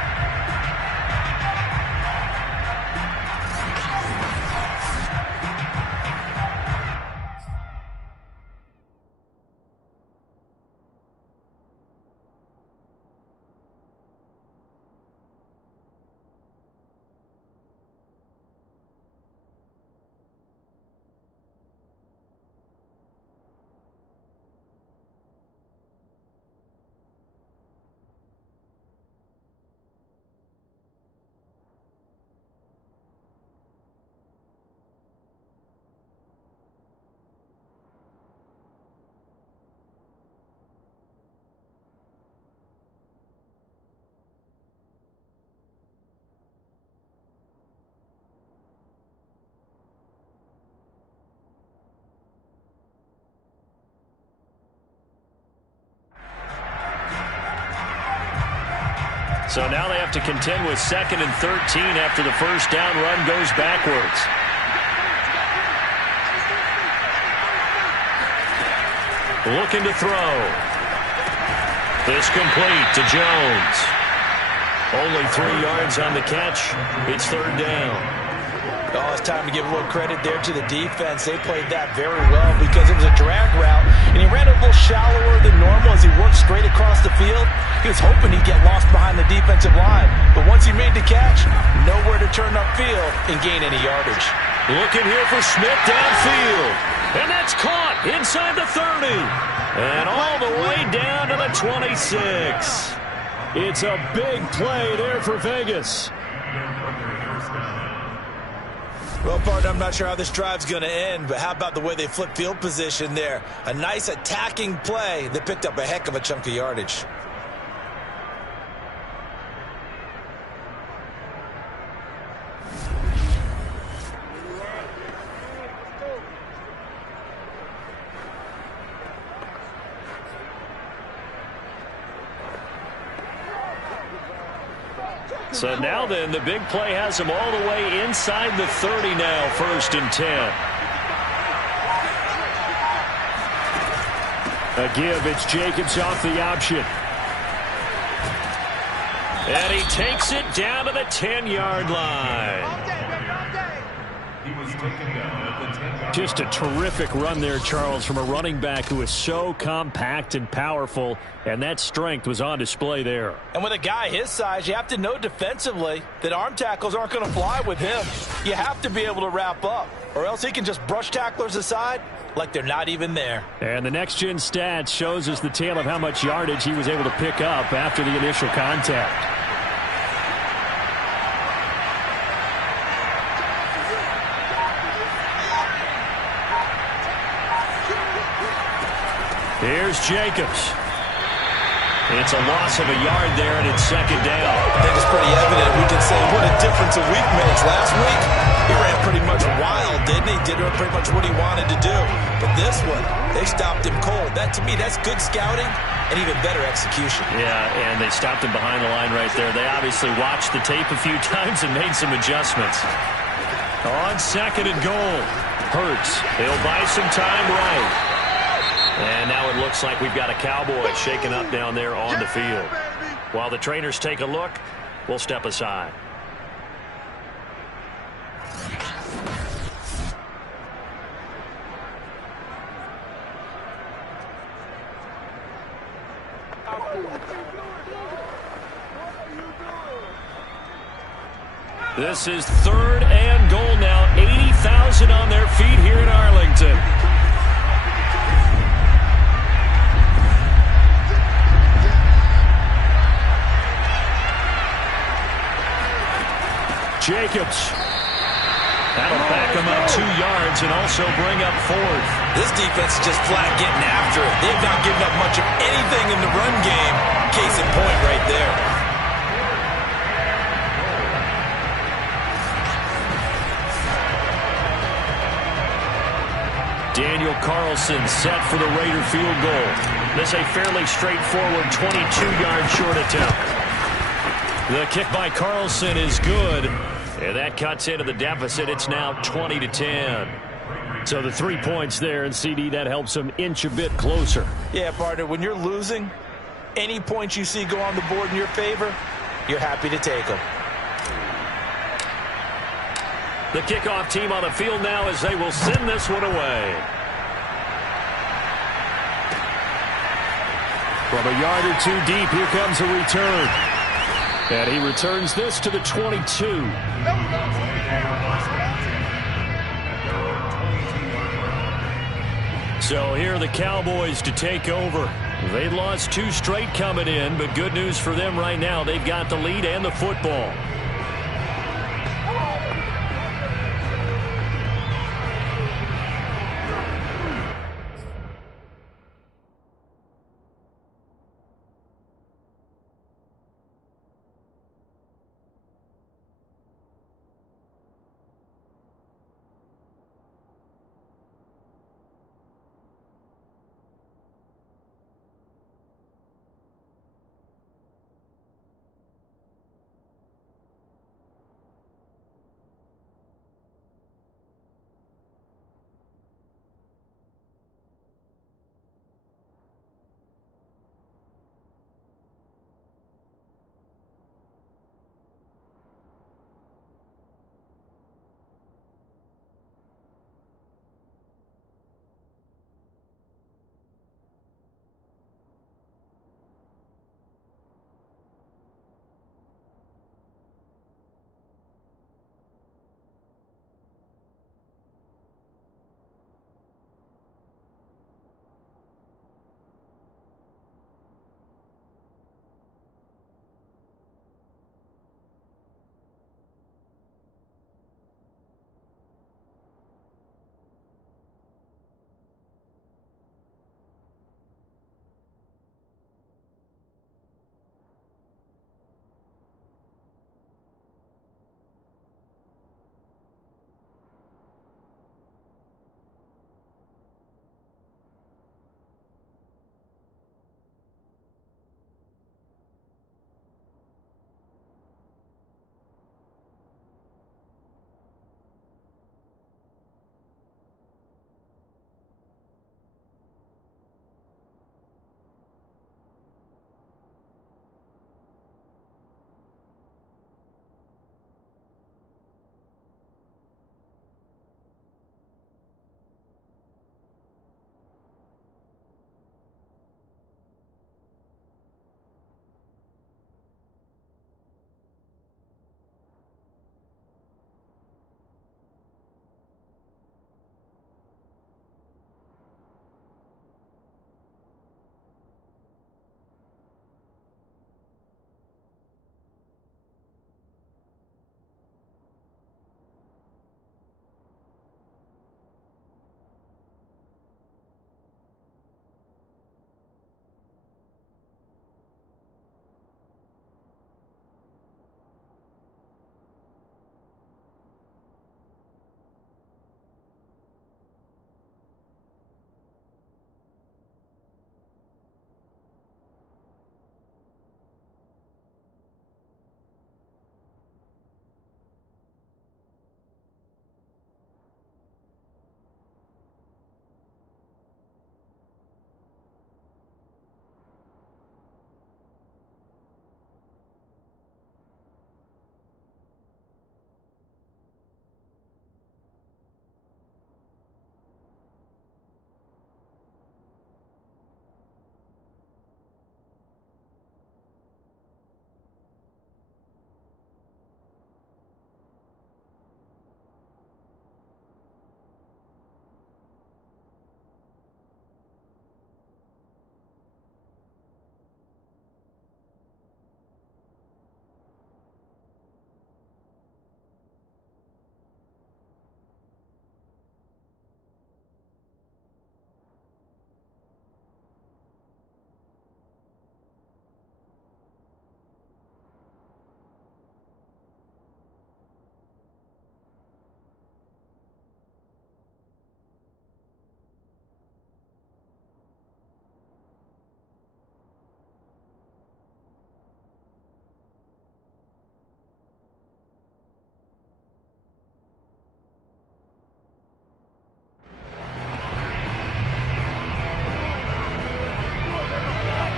So now they have to contend with 2nd and 13 after the first down run goes backwards. Looking to throw. This complete to Jones. Only 3 yards on the catch. It's 3rd down. Oh, it's time to give a little credit there to the defense. They played that very well because it was a drag route, and he ran a little shallower than normal as he worked straight across the field. He was hoping he'd get lost behind the defensive line, but once he made the catch, nowhere to turn upfield and gain any yardage. Looking here for Smith downfield, and that's caught inside the 30, and all the way down to the 26. It's a big play there for Vegas. Well, partner, I'm not sure how this drive's going to end, but how about the way they flipped field position there? A nice attacking play that picked up a heck of a chunk of yardage. So now then, the big play has him all the way inside the 30 now, 1st and 10. A give, it's Jacobs off the option. And he takes it down to the 10-yard line. Just a terrific run there, Charles, from a running back who is so compact and powerful, and that strength was on display there. And with a guy his size, you have to know defensively that arm tackles aren't going to fly with him. You have to be able to wrap up, or else he can just brush tacklers aside like they're not even there. And the next-gen stats shows us the tale of how much yardage he was able to pick up after the initial contact. Here's Jacobs. It's a loss of a yard there, and it's 2nd down. I think it's pretty evident. We can say what a difference a week makes. Last week, he ran pretty much wild, didn't he? Did pretty much what he wanted to do. But this one, they stopped him cold. That, to me, that's good scouting and even better execution. Yeah, and they stopped him behind the line right there. They obviously watched the tape a few times and made some adjustments. On 2nd and goal, Hurts. He'll buy some time right. And now it looks like we've got a Cowboy shaken up down there on the field. While the trainers take a look, we'll step aside. This is 3rd and goal now. 80,000 on their feet here in Arlington. Jacobs. That'll back them up 2 yards and also bring up 4th. This defense is just flat getting after it. They've not given up much of anything in the run game. Case in point right there. Daniel Carlson set for the Raider field goal. This a fairly straightforward 22-yard short attempt. The kick by Carlson is good, and that cuts into the deficit. It's now 20-10. So the 3 points there, and CD, that helps them inch a bit closer. Yeah, partner, when you're losing, any points you see go on the board in your favor, you're happy to take them. The kickoff team on the field now as they will send this one away. From a yard or 2 deep, here comes a return. And he returns this to the 22. So here are the Cowboys to take over. They lost 2 straight coming in, but good news for them right now. They've got the lead and the football.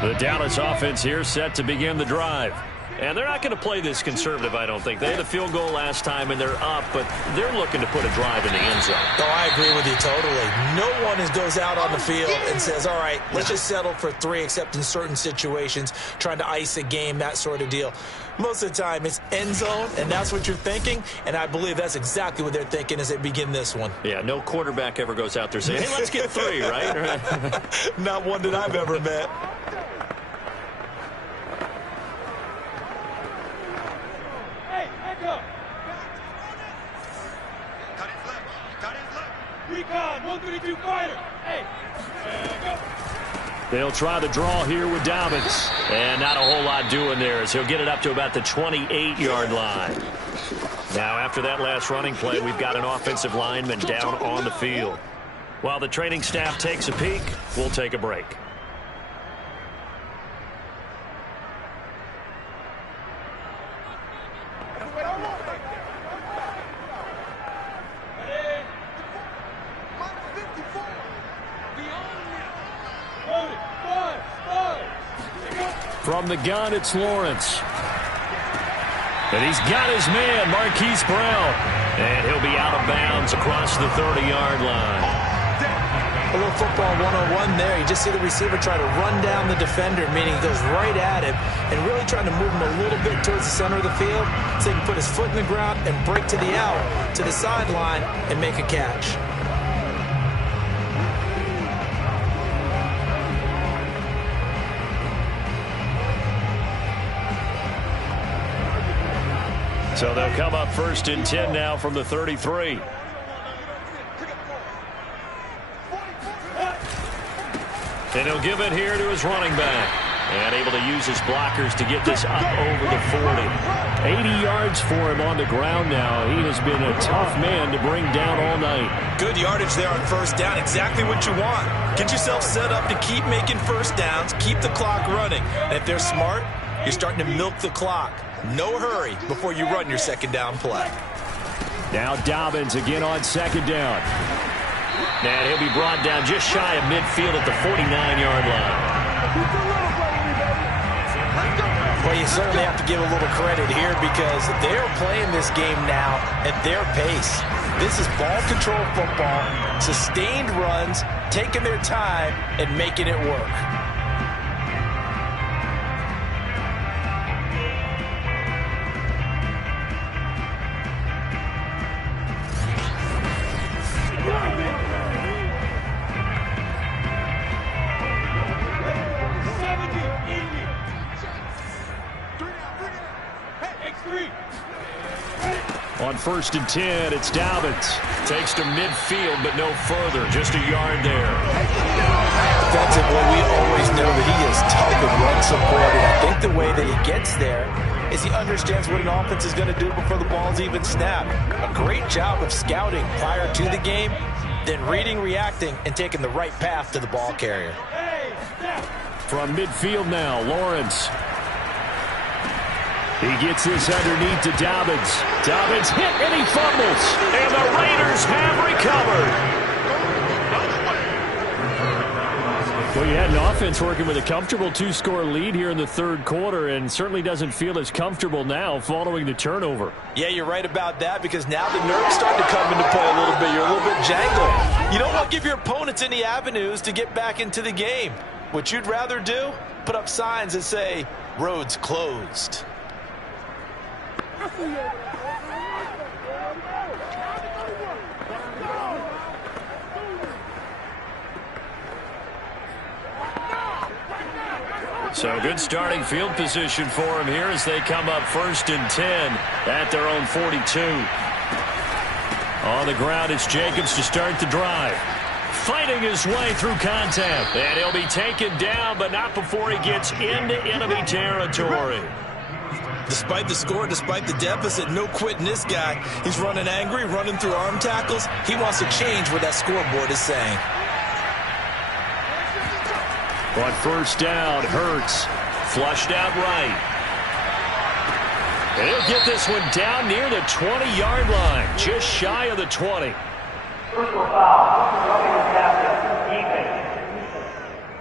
The Dallas offense here set to begin the drive. And they're not going to play this conservative, I don't think. They had a field goal last time, and they're up, but they're looking to put a drive in the end zone. Oh, I agree with you totally. No one goes out on the field and says, all right, let's just settle for 3, except in certain situations, trying to ice a game, that sort of deal. Most of the time, it's end zone, and that's what you're thinking, and I believe that's exactly what they're thinking as they begin this one. Yeah, no quarterback ever goes out there saying, hey, let's get 3, right? Not one that I've ever met. They'll try the draw here with Dobbins. And not a whole lot doing there as he'll get it up to about the 28-yard line. Now, after that last running play, we've got an offensive lineman down on the field. While the training staff takes a peek, we'll take a break. From the gun, it's Lawrence. And he's got his man, Marquise Brown. And he'll be out of bounds across the 30-yard line. A little football 101 there. You just see the receiver try to run down the defender, meaning he goes right at him and really trying to move him a little bit towards the center of the field so he can put his foot in the ground and break to the out, to the sideline, and make a catch. So they'll come up 1st and 10 now from the 33. And he'll give it here to his running back. And able to use his blockers to get this up over the 40. 80 yards for him on the ground now. He has been a tough man to bring down all night. Good yardage there on 1st down. Exactly what you want. Get yourself set up to keep making 1st downs. Keep the clock running. And if they're smart, you're starting to milk the clock. No hurry before you run your 2nd down play. Now Dobbins again on 2nd down. And he'll be brought down just shy of midfield at the 49-yard line. Well, you certainly have to give a little credit here because they're playing this game now at their pace. This is ball control football, sustained runs, taking their time, and making it work. On 1st and 10, it's Dobbins. Takes to midfield, but no further. Just a yard there. Defensively, we always know that he is tough and run support. And I think the way that he gets there is he understands what an offense is going to do before the ball's even snapped. A great job of scouting prior to the game, then reading, reacting, and taking the right path to the ball carrier. From midfield now, Lawrence. He gets this underneath to Dobbins. Dobbins hit and he fumbles. And the Raiders have recovered. Well, you had an offense working with a comfortable 2-score lead here in the 3rd quarter and certainly doesn't feel as comfortable now following the turnover. Yeah, you're right about that because now the nerves starting to come into play a little bit. You're a little bit jangled. You don't want to give your opponents any avenues to get back into the game. What you'd rather do, put up signs that say, roads closed. So good starting field position for him here as they come up 1st and 10 at their own 42. On the ground, it's Jacobs to start the drive. Fighting his way through contact. And he'll be taken down, but not before he gets into enemy territory. Despite the score, despite the deficit, no quitting this guy. He's running angry, running through arm tackles. He wants to change what that scoreboard is saying. On 1st down, Hurts flushed out right. And he'll get this one down near the 20-yard line, just shy of the 20. Personal foul. Defense.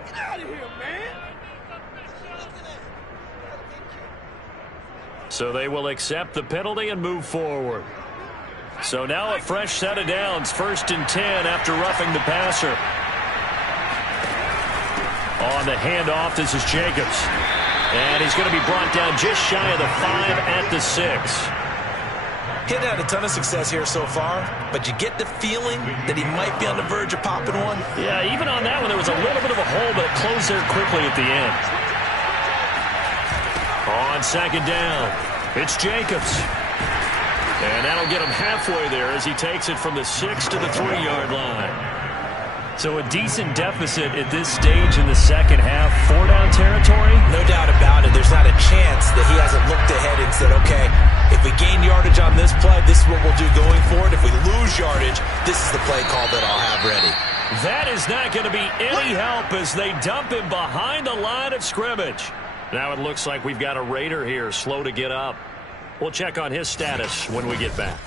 Get out of here, man. So they will accept the penalty and move forward. So now a fresh set of downs, 1st and 10 after roughing the passer. On the handoff, this is Jacobs. And he's going to be brought down just shy of the 5 at the 6. He's had a ton of success here so far, but you get the feeling that he might be on the verge of popping one. Yeah, even on that one, there was a little bit of a hole, but it closed there quickly at the end. On 2nd down, it's Jacobs. And that'll get him halfway there as he takes it from the 6 to the 3-yard line. So a decent deficit at this stage in the second half. 4-down territory? No doubt about it. There's not a chance that he hasn't looked ahead and said, okay, if we gain yardage on this play, this is what we'll do going forward. If we lose yardage, this is the play call that I'll have ready. That is not going to be any help as they dump him behind the line of scrimmage. Now it looks like we've got a Raider here, slow to get up. We'll check on his status when we get back.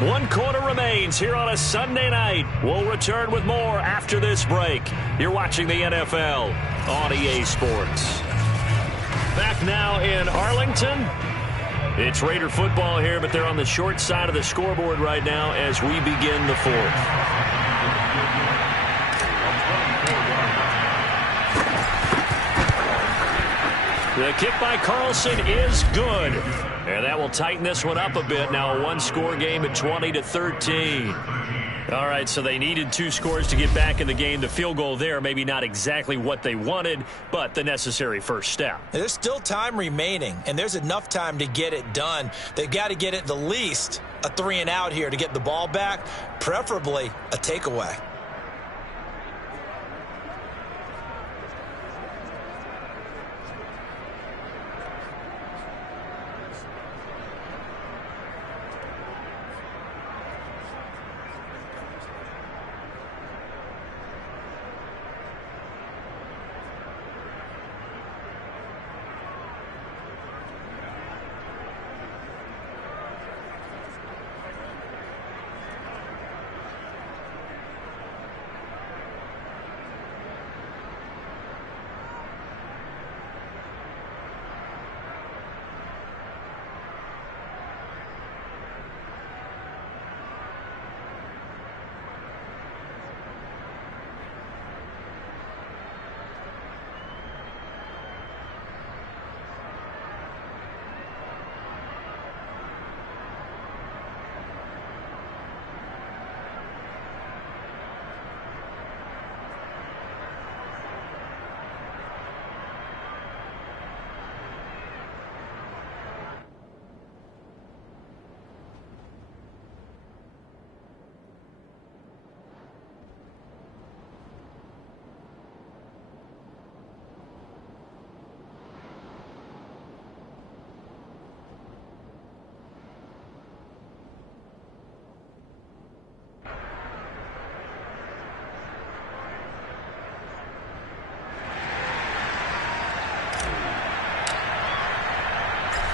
One quarter remains here on a Sunday night. We'll return with more after this break. You're watching the NFL on EA Sports. Back now in Arlington. It's Raider football here, but they're on the short side of the scoreboard right now as we begin the 4th. The kick by Carlson is good. And that will tighten this one up a bit. Now a one-score game at 20-13. All right, so they needed 2 scores to get back in the game. The field goal there, maybe not exactly what they wanted, but the necessary first step. There's still time remaining, and there's enough time to get it done. They've got to get at the least a 3-and-out here to get the ball back, preferably a takeaway.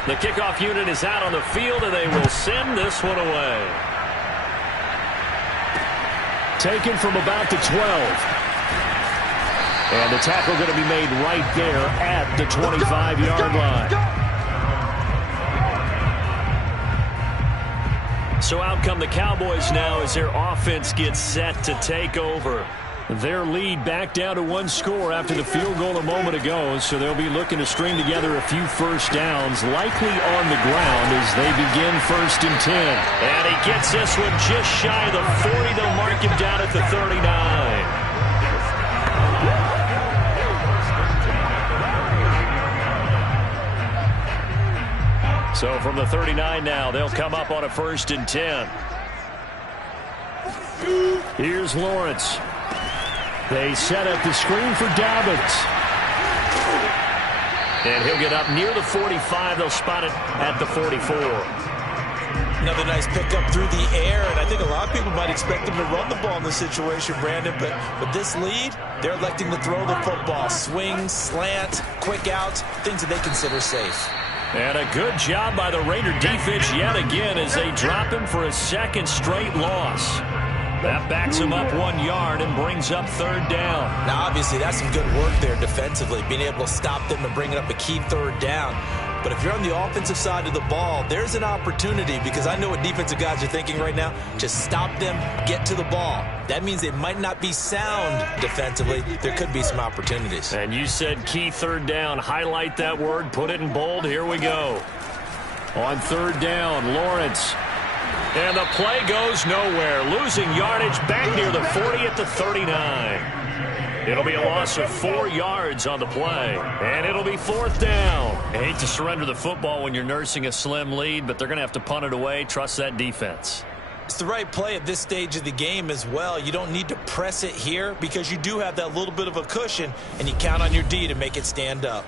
The kickoff unit is out on the field, and they will send this one away. Taken from about the 12. And the tackle going to be made right there at the 25-yard line. So out come the Cowboys now as their offense gets set to take over. Their lead back down to 1 score after the field goal a moment ago, so they'll be looking to string together a few first downs, likely on the ground as they begin 1st and 10. And he gets this one just shy of the 40. They'll mark him down at the 39. So from the 39 now, they'll come up on a 1st and 10. Here's Lawrence. They set up the screen for Dobbins. And he'll get up near the 45. They'll spot it at the 44. Another nice pickup through the air, and I think a lot of people might expect them to run the ball in this situation, Brandon, but with this lead, they're electing to throw the football. Swing, slant, quick outs, things that they consider safe. And a good job by the Raider defense yet again as they drop him for a 2nd straight loss. That backs him up 1 yard and brings up 3rd down. Now, obviously, that's some good work there defensively, being able to stop them and bring up a key 3rd down. But if you're on the offensive side of the ball, there's an opportunity, because I know what defensive guys are thinking right now. Just stop them, get to the ball. That means they might not be sound defensively. There could be some opportunities. And you said key 3rd down. Highlight that word, put it in bold. Here we go. On 3rd down, Lawrence. And the play goes nowhere. Losing yardage back near the 40 at the 39. It'll be a loss of 4 yards on the play. And it'll be 4th down. I hate to surrender the football when you're nursing a slim lead, but they're going to have to punt it away. Trust that defense. It's the right play at this stage of the game as well. You don't need to press it here because you do have that little bit of a cushion, and you count on your D to make it stand up.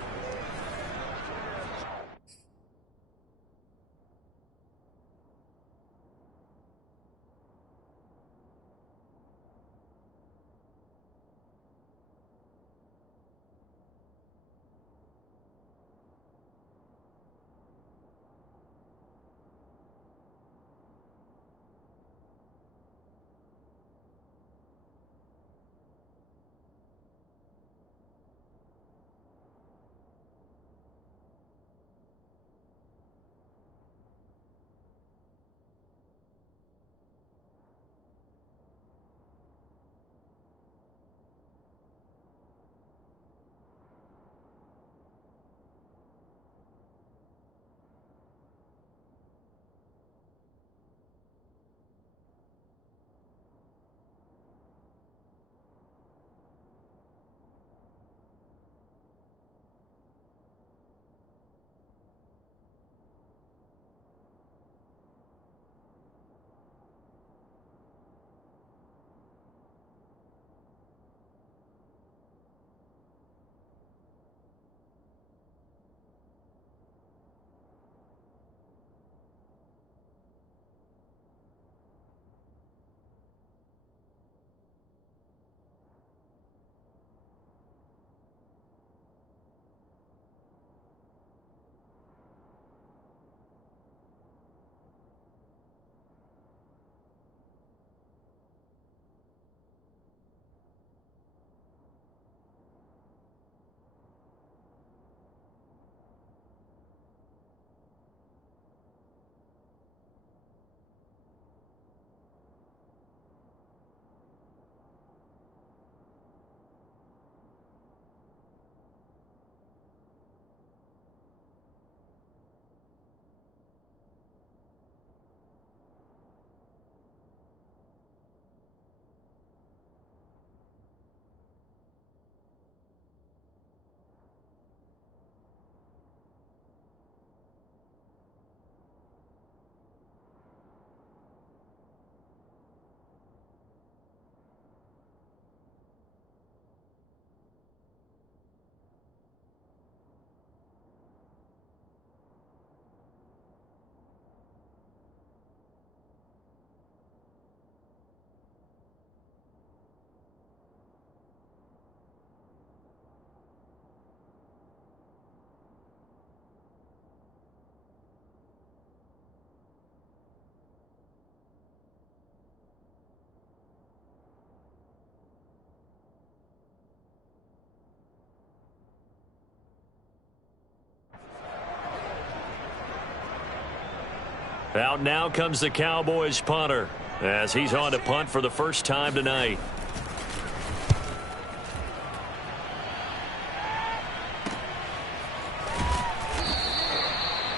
Out now comes the Cowboys punter as he's on to punt for the first time tonight.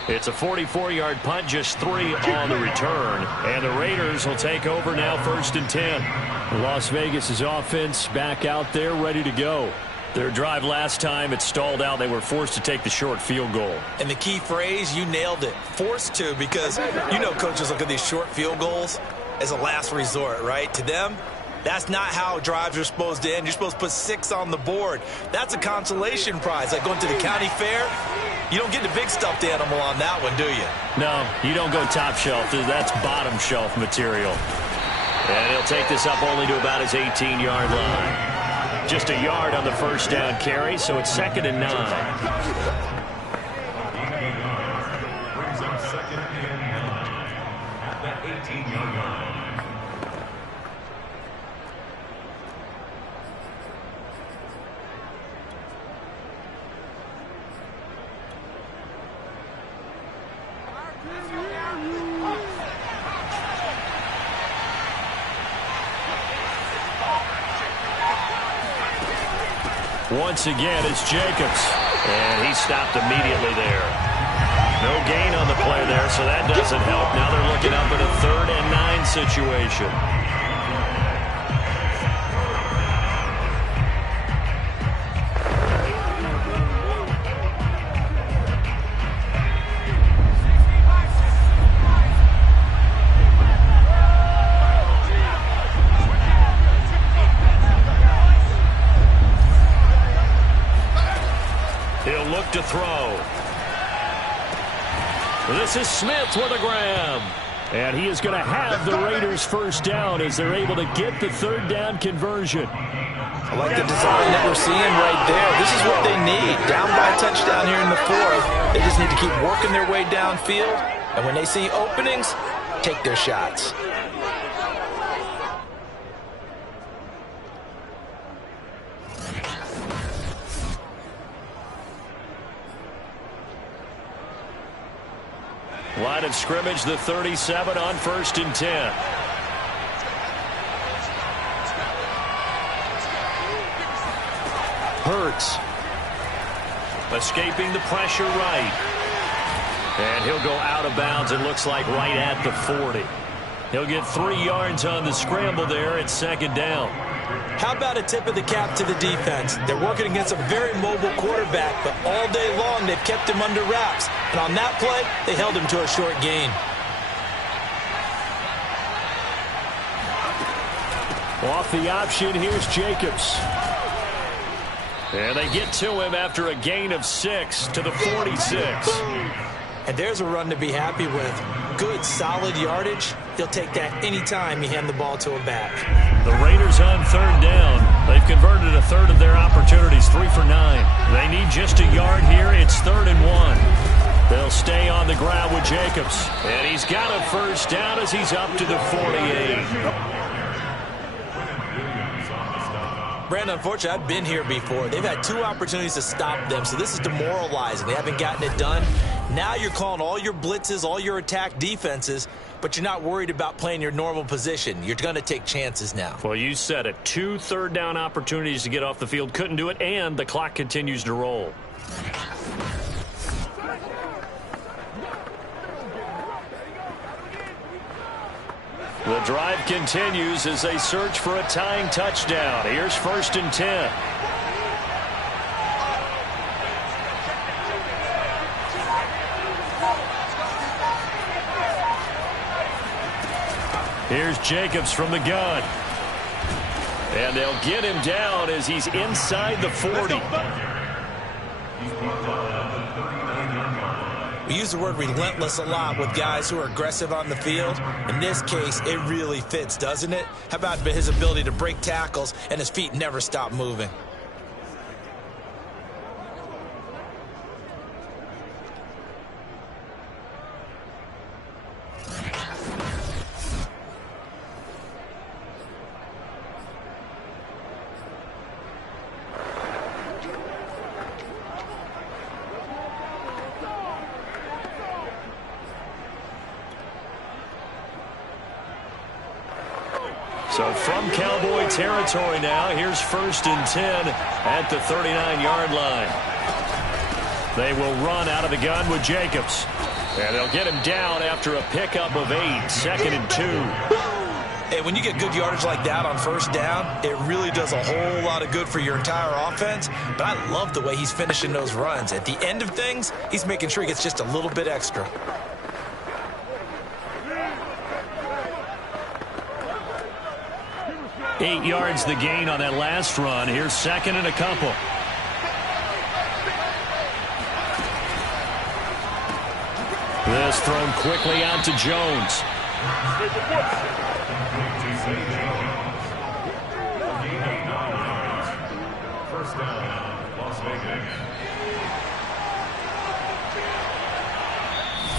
It's a 44-yard punt, just 3 on the return. And the Raiders will take over now, 1st and 10. Las Vegas' offense back out there ready to go. Their drive last time, it stalled out. They were forced to take the short field goal. And the key phrase, you nailed it, forced to, because you know coaches look at these short field goals as a last resort, right? To them, that's not how drives are supposed to end. You're supposed to put 6 on the board. That's a consolation prize. Like going to the county fair, you don't get the big stuffed animal on that one, do you? No, you don't go top shelf. That's bottom shelf material. And he'll take this up only to about his 18-yard line. Just a yard on the first down carry, so it's 2nd and 9. Once again, it's Jacobs. And he stopped immediately there. No gain on the play there, so that doesn't help. Now they're looking up at a 3rd and 9 situation. He'll look to throw. This is Smith with a grab. And he is going to have the Raiders first down as they're able to get the 3rd down conversion. I like the design that we're seeing right there. This is what they need. Down by a touchdown here in the 4th. They just need to keep working their way downfield. And when they see openings, take their shots. Line of scrimmage, the 37 on 1st and 10. Hurts. Escaping the pressure right. And he'll go out of bounds, it looks like right at the 40. He'll get 3 yards on the scramble there at 2nd down. How about a tip of the cap to the defense? They're working against a very mobile quarterback, but all day long they've kept him under wraps. And on that play, they held him to a short gain. Off the option, here's Jacobs. And they get to him after a gain of 6 to the 46. And there's a run to be happy with. Good, solid yardage. He'll take that anytime you hand the ball to a back. The Raiders on 3rd down. They've converted a 1/3 of their opportunities, 3 for 9. They need just a yard here. It's 3rd and 1. They'll stay on the ground with Jacobs. And he's got a first down as he's up to the 48. Brandon, unfortunately, I've been here before. They've had 2 opportunities to stop them, so this is demoralizing. They haven't gotten it done. Now you're calling all your blitzes, all your attack defenses, but you're not worried about playing your normal position. You're going to take chances now. Well, you said it. 2 3rd down opportunities to get off the field. Couldn't do it, and the clock continues to roll. The drive continues as they search for a tying touchdown. Here's 1st and 10. Here's Jacobs from the gun. And they'll get him down as he's inside the 40. We use the word relentless a lot with guys who are aggressive on the field. In this case, it really fits, doesn't it? How about his ability to break tackles and his feet never stop moving? So from Cowboy territory now, here's 1st and 10 at the 39-yard line. They will run out of the gun with Jacobs. And they'll get him down after a pickup of 8, 2nd and 2. Hey, when you get good yardage like that on 1st down, it really does a whole lot of good for your entire offense. But I love the way he's finishing those runs. At the end of things, he's making sure he gets just a little bit extra. Eight yards the gain on that last run. Here's 2nd and a couple. This thrown quickly out to Jones. First down, Las Vegas.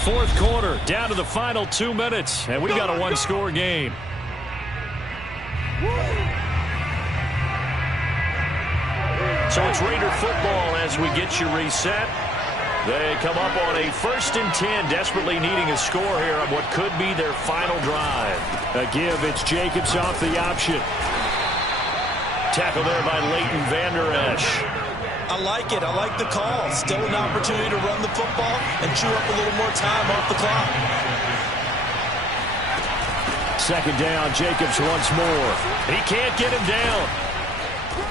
4th quarter, down to the final 2 minutes, and we got a 1-score game. So it's Raider football as we get you reset. They come up on a 1st and 10, desperately needing a score here on what could be their final drive. A give, it's Jacobs off the option. tackle there by Leighton Vander Esch. I like it. I like the call. Still an opportunity to run the football and chew up a little more time off the clock. Second down, Jacobs once more. He can't get him down.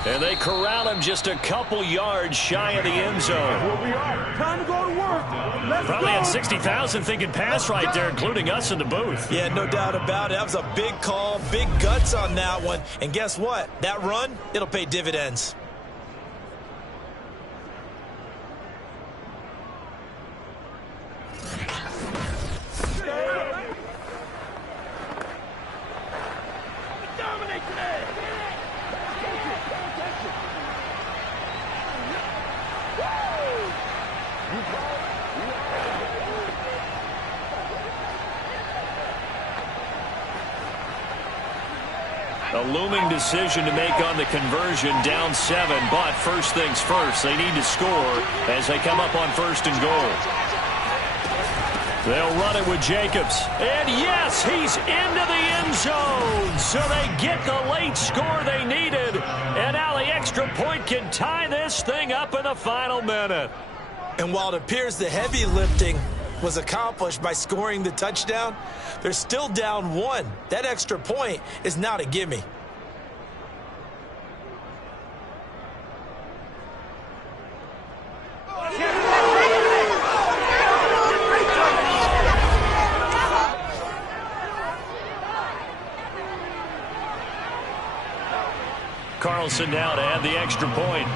And they corral him just a couple yards shy of the end zone. Time to go to work. Let's Probably go. had 60,000 thinking pass right there, including us in the booth. Yeah, no doubt about it. That was a big call, big guts on that one. And guess what? That run, it'll pay dividends. Dominate today. A looming decision to make on the conversion, down 7. But first things first, they need to score as they come up on first and goal. They'll run it with Jacobs. And yes, he's into the end zone. So they get the late score they needed. And now the extra point can tie this thing up in the final minute. And while it appears the heavy lifting was accomplished by scoring the touchdown, they're still down 1. That extra point is not a gimme. Carlson now to add the extra point.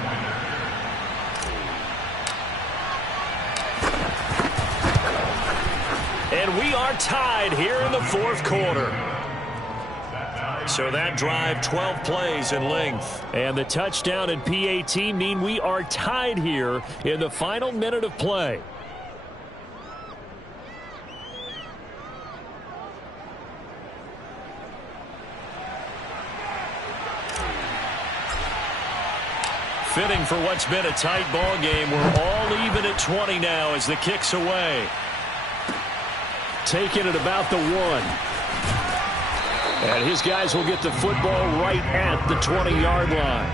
And we are tied here in the fourth quarter. So that drive, 12 plays in length. And the touchdown and PAT mean we are tied here in the final minute of play. Fitting for what's been a tight ball game. We're all even at 20 now as the kick's away. Taking it about the 1. And his guys will get the football right at the 20-yard line.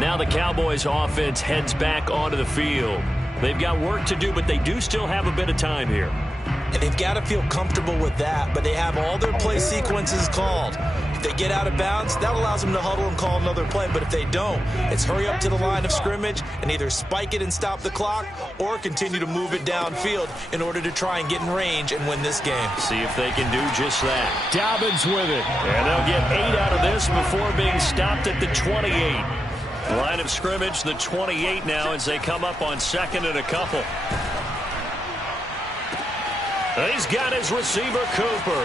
Now the Cowboys offense heads back onto the field. They've got work to do, but they do still have a bit of time here. And they've got to feel comfortable with that, but they have all their play sequences called. If they get out of bounds, that allows them to huddle and call another play. But if they don't, it's hurry up to the line of scrimmage and either spike it and stop the clock or continue to move it downfield in order to try and get in range and win this game. See if they can do just that. Dobbins with it. And they'll get 8 out of this before being stopped at the 28. Line of scrimmage, the 28 now as they come up on second and a couple. He's got his receiver, Cooper.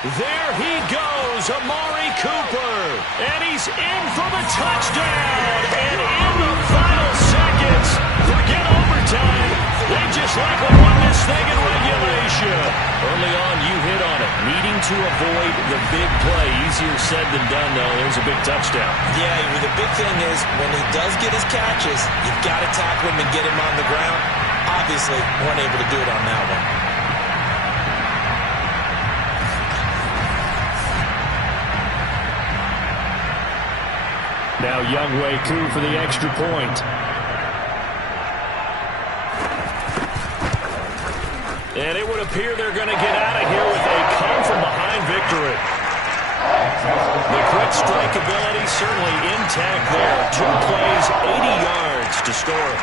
There he goes, Amari Cooper. And he's in for the touchdown. And in the final seconds, forget overtime. They just like to won this thing in regulation. Early on, you hit on it. Needing to avoid the big play. Easier said than done, though. There's a big touchdown. Yeah, the big thing is when he does get his catches, you've got to tackle him and get him on the ground. Obviously, weren't able to do it on that one. Now Youngway through for the extra point. And it would appear they're going to get out of here with a come-from-behind victory. The quick strike ability certainly intact there. 2 plays, 80 yards to score.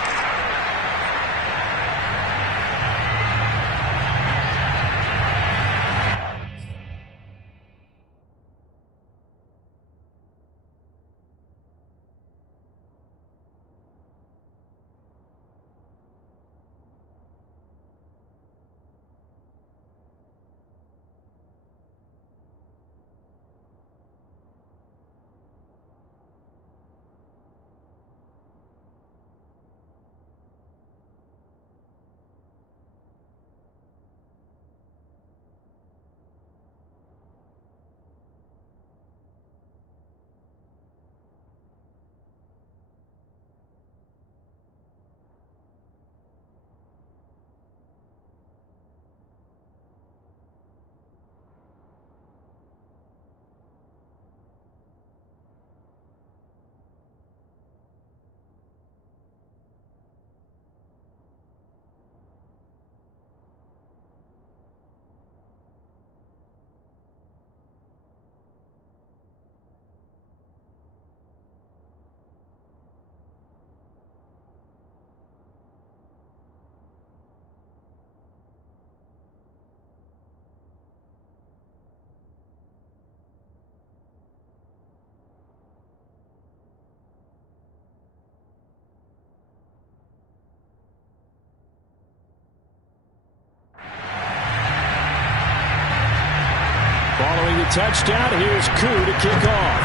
touchdown. Here's Koo to kick off.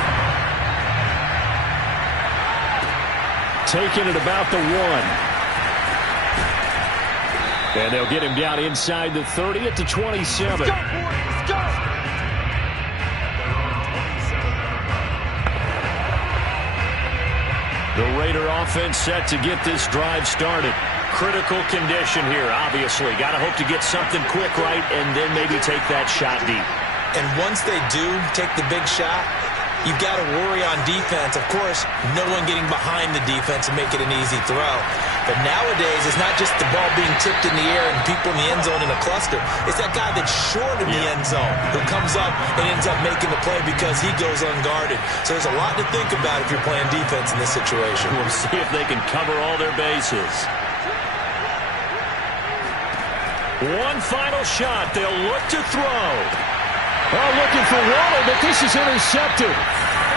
Taking it about the 1. And they'll get him down inside the 30 at the 27. Let's go. The Raider offense set to get this drive started. Critical condition here, obviously. Got to hope to get something quick right and then maybe take that shot deep. And once they do take the big shot, you've got to worry on defense. Of course, no one getting behind the defense and make it an easy throw. But nowadays, it's not just the ball being tipped in the air and people in the end zone in a cluster. It's that guy that's short of the end zone who comes up and ends up making the play because he goes unguarded. So there's a lot to think about if you're playing defense in this situation. We'll see if they can cover all their bases. One final shot. They'll look to throw. Oh, looking for Waddle, but this is intercepted.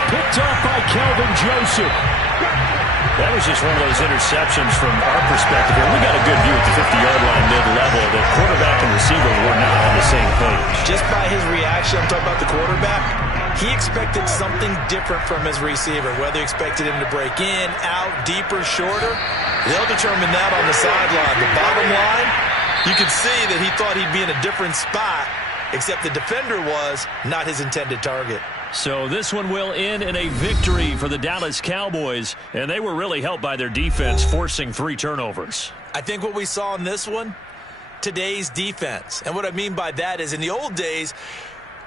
Picked off by Kelvin Joseph. That was just one of those interceptions from our perspective here. We got a good view at the 50-yard line mid-level. The quarterback and receiver were not on the same page. Just by his reaction, I'm talking about the quarterback, he expected something different from his receiver. Whether he expected him to break in, out, deeper, shorter, they'll determine that on the sideline. The bottom line, you could see that he thought he'd be in a different spot, except the defender was not his intended target. So this one will end in a victory for the Dallas Cowboys, and they were really helped by their defense, forcing 3 turnovers. I think what we saw in this one, today's defense. And what I mean by that is in the old days,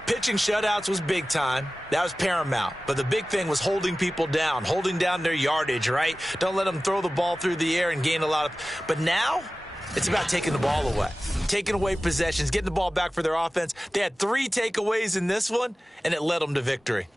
pitching shutouts was big time. That was paramount. But the big thing was holding people down, holding down their yardage, right? Don't let them throw the ball through the air and gain a lot of... But now, it's about taking the ball away, taking away possessions, getting the ball back for their offense. They had 3 takeaways in this one, and it led them to victory.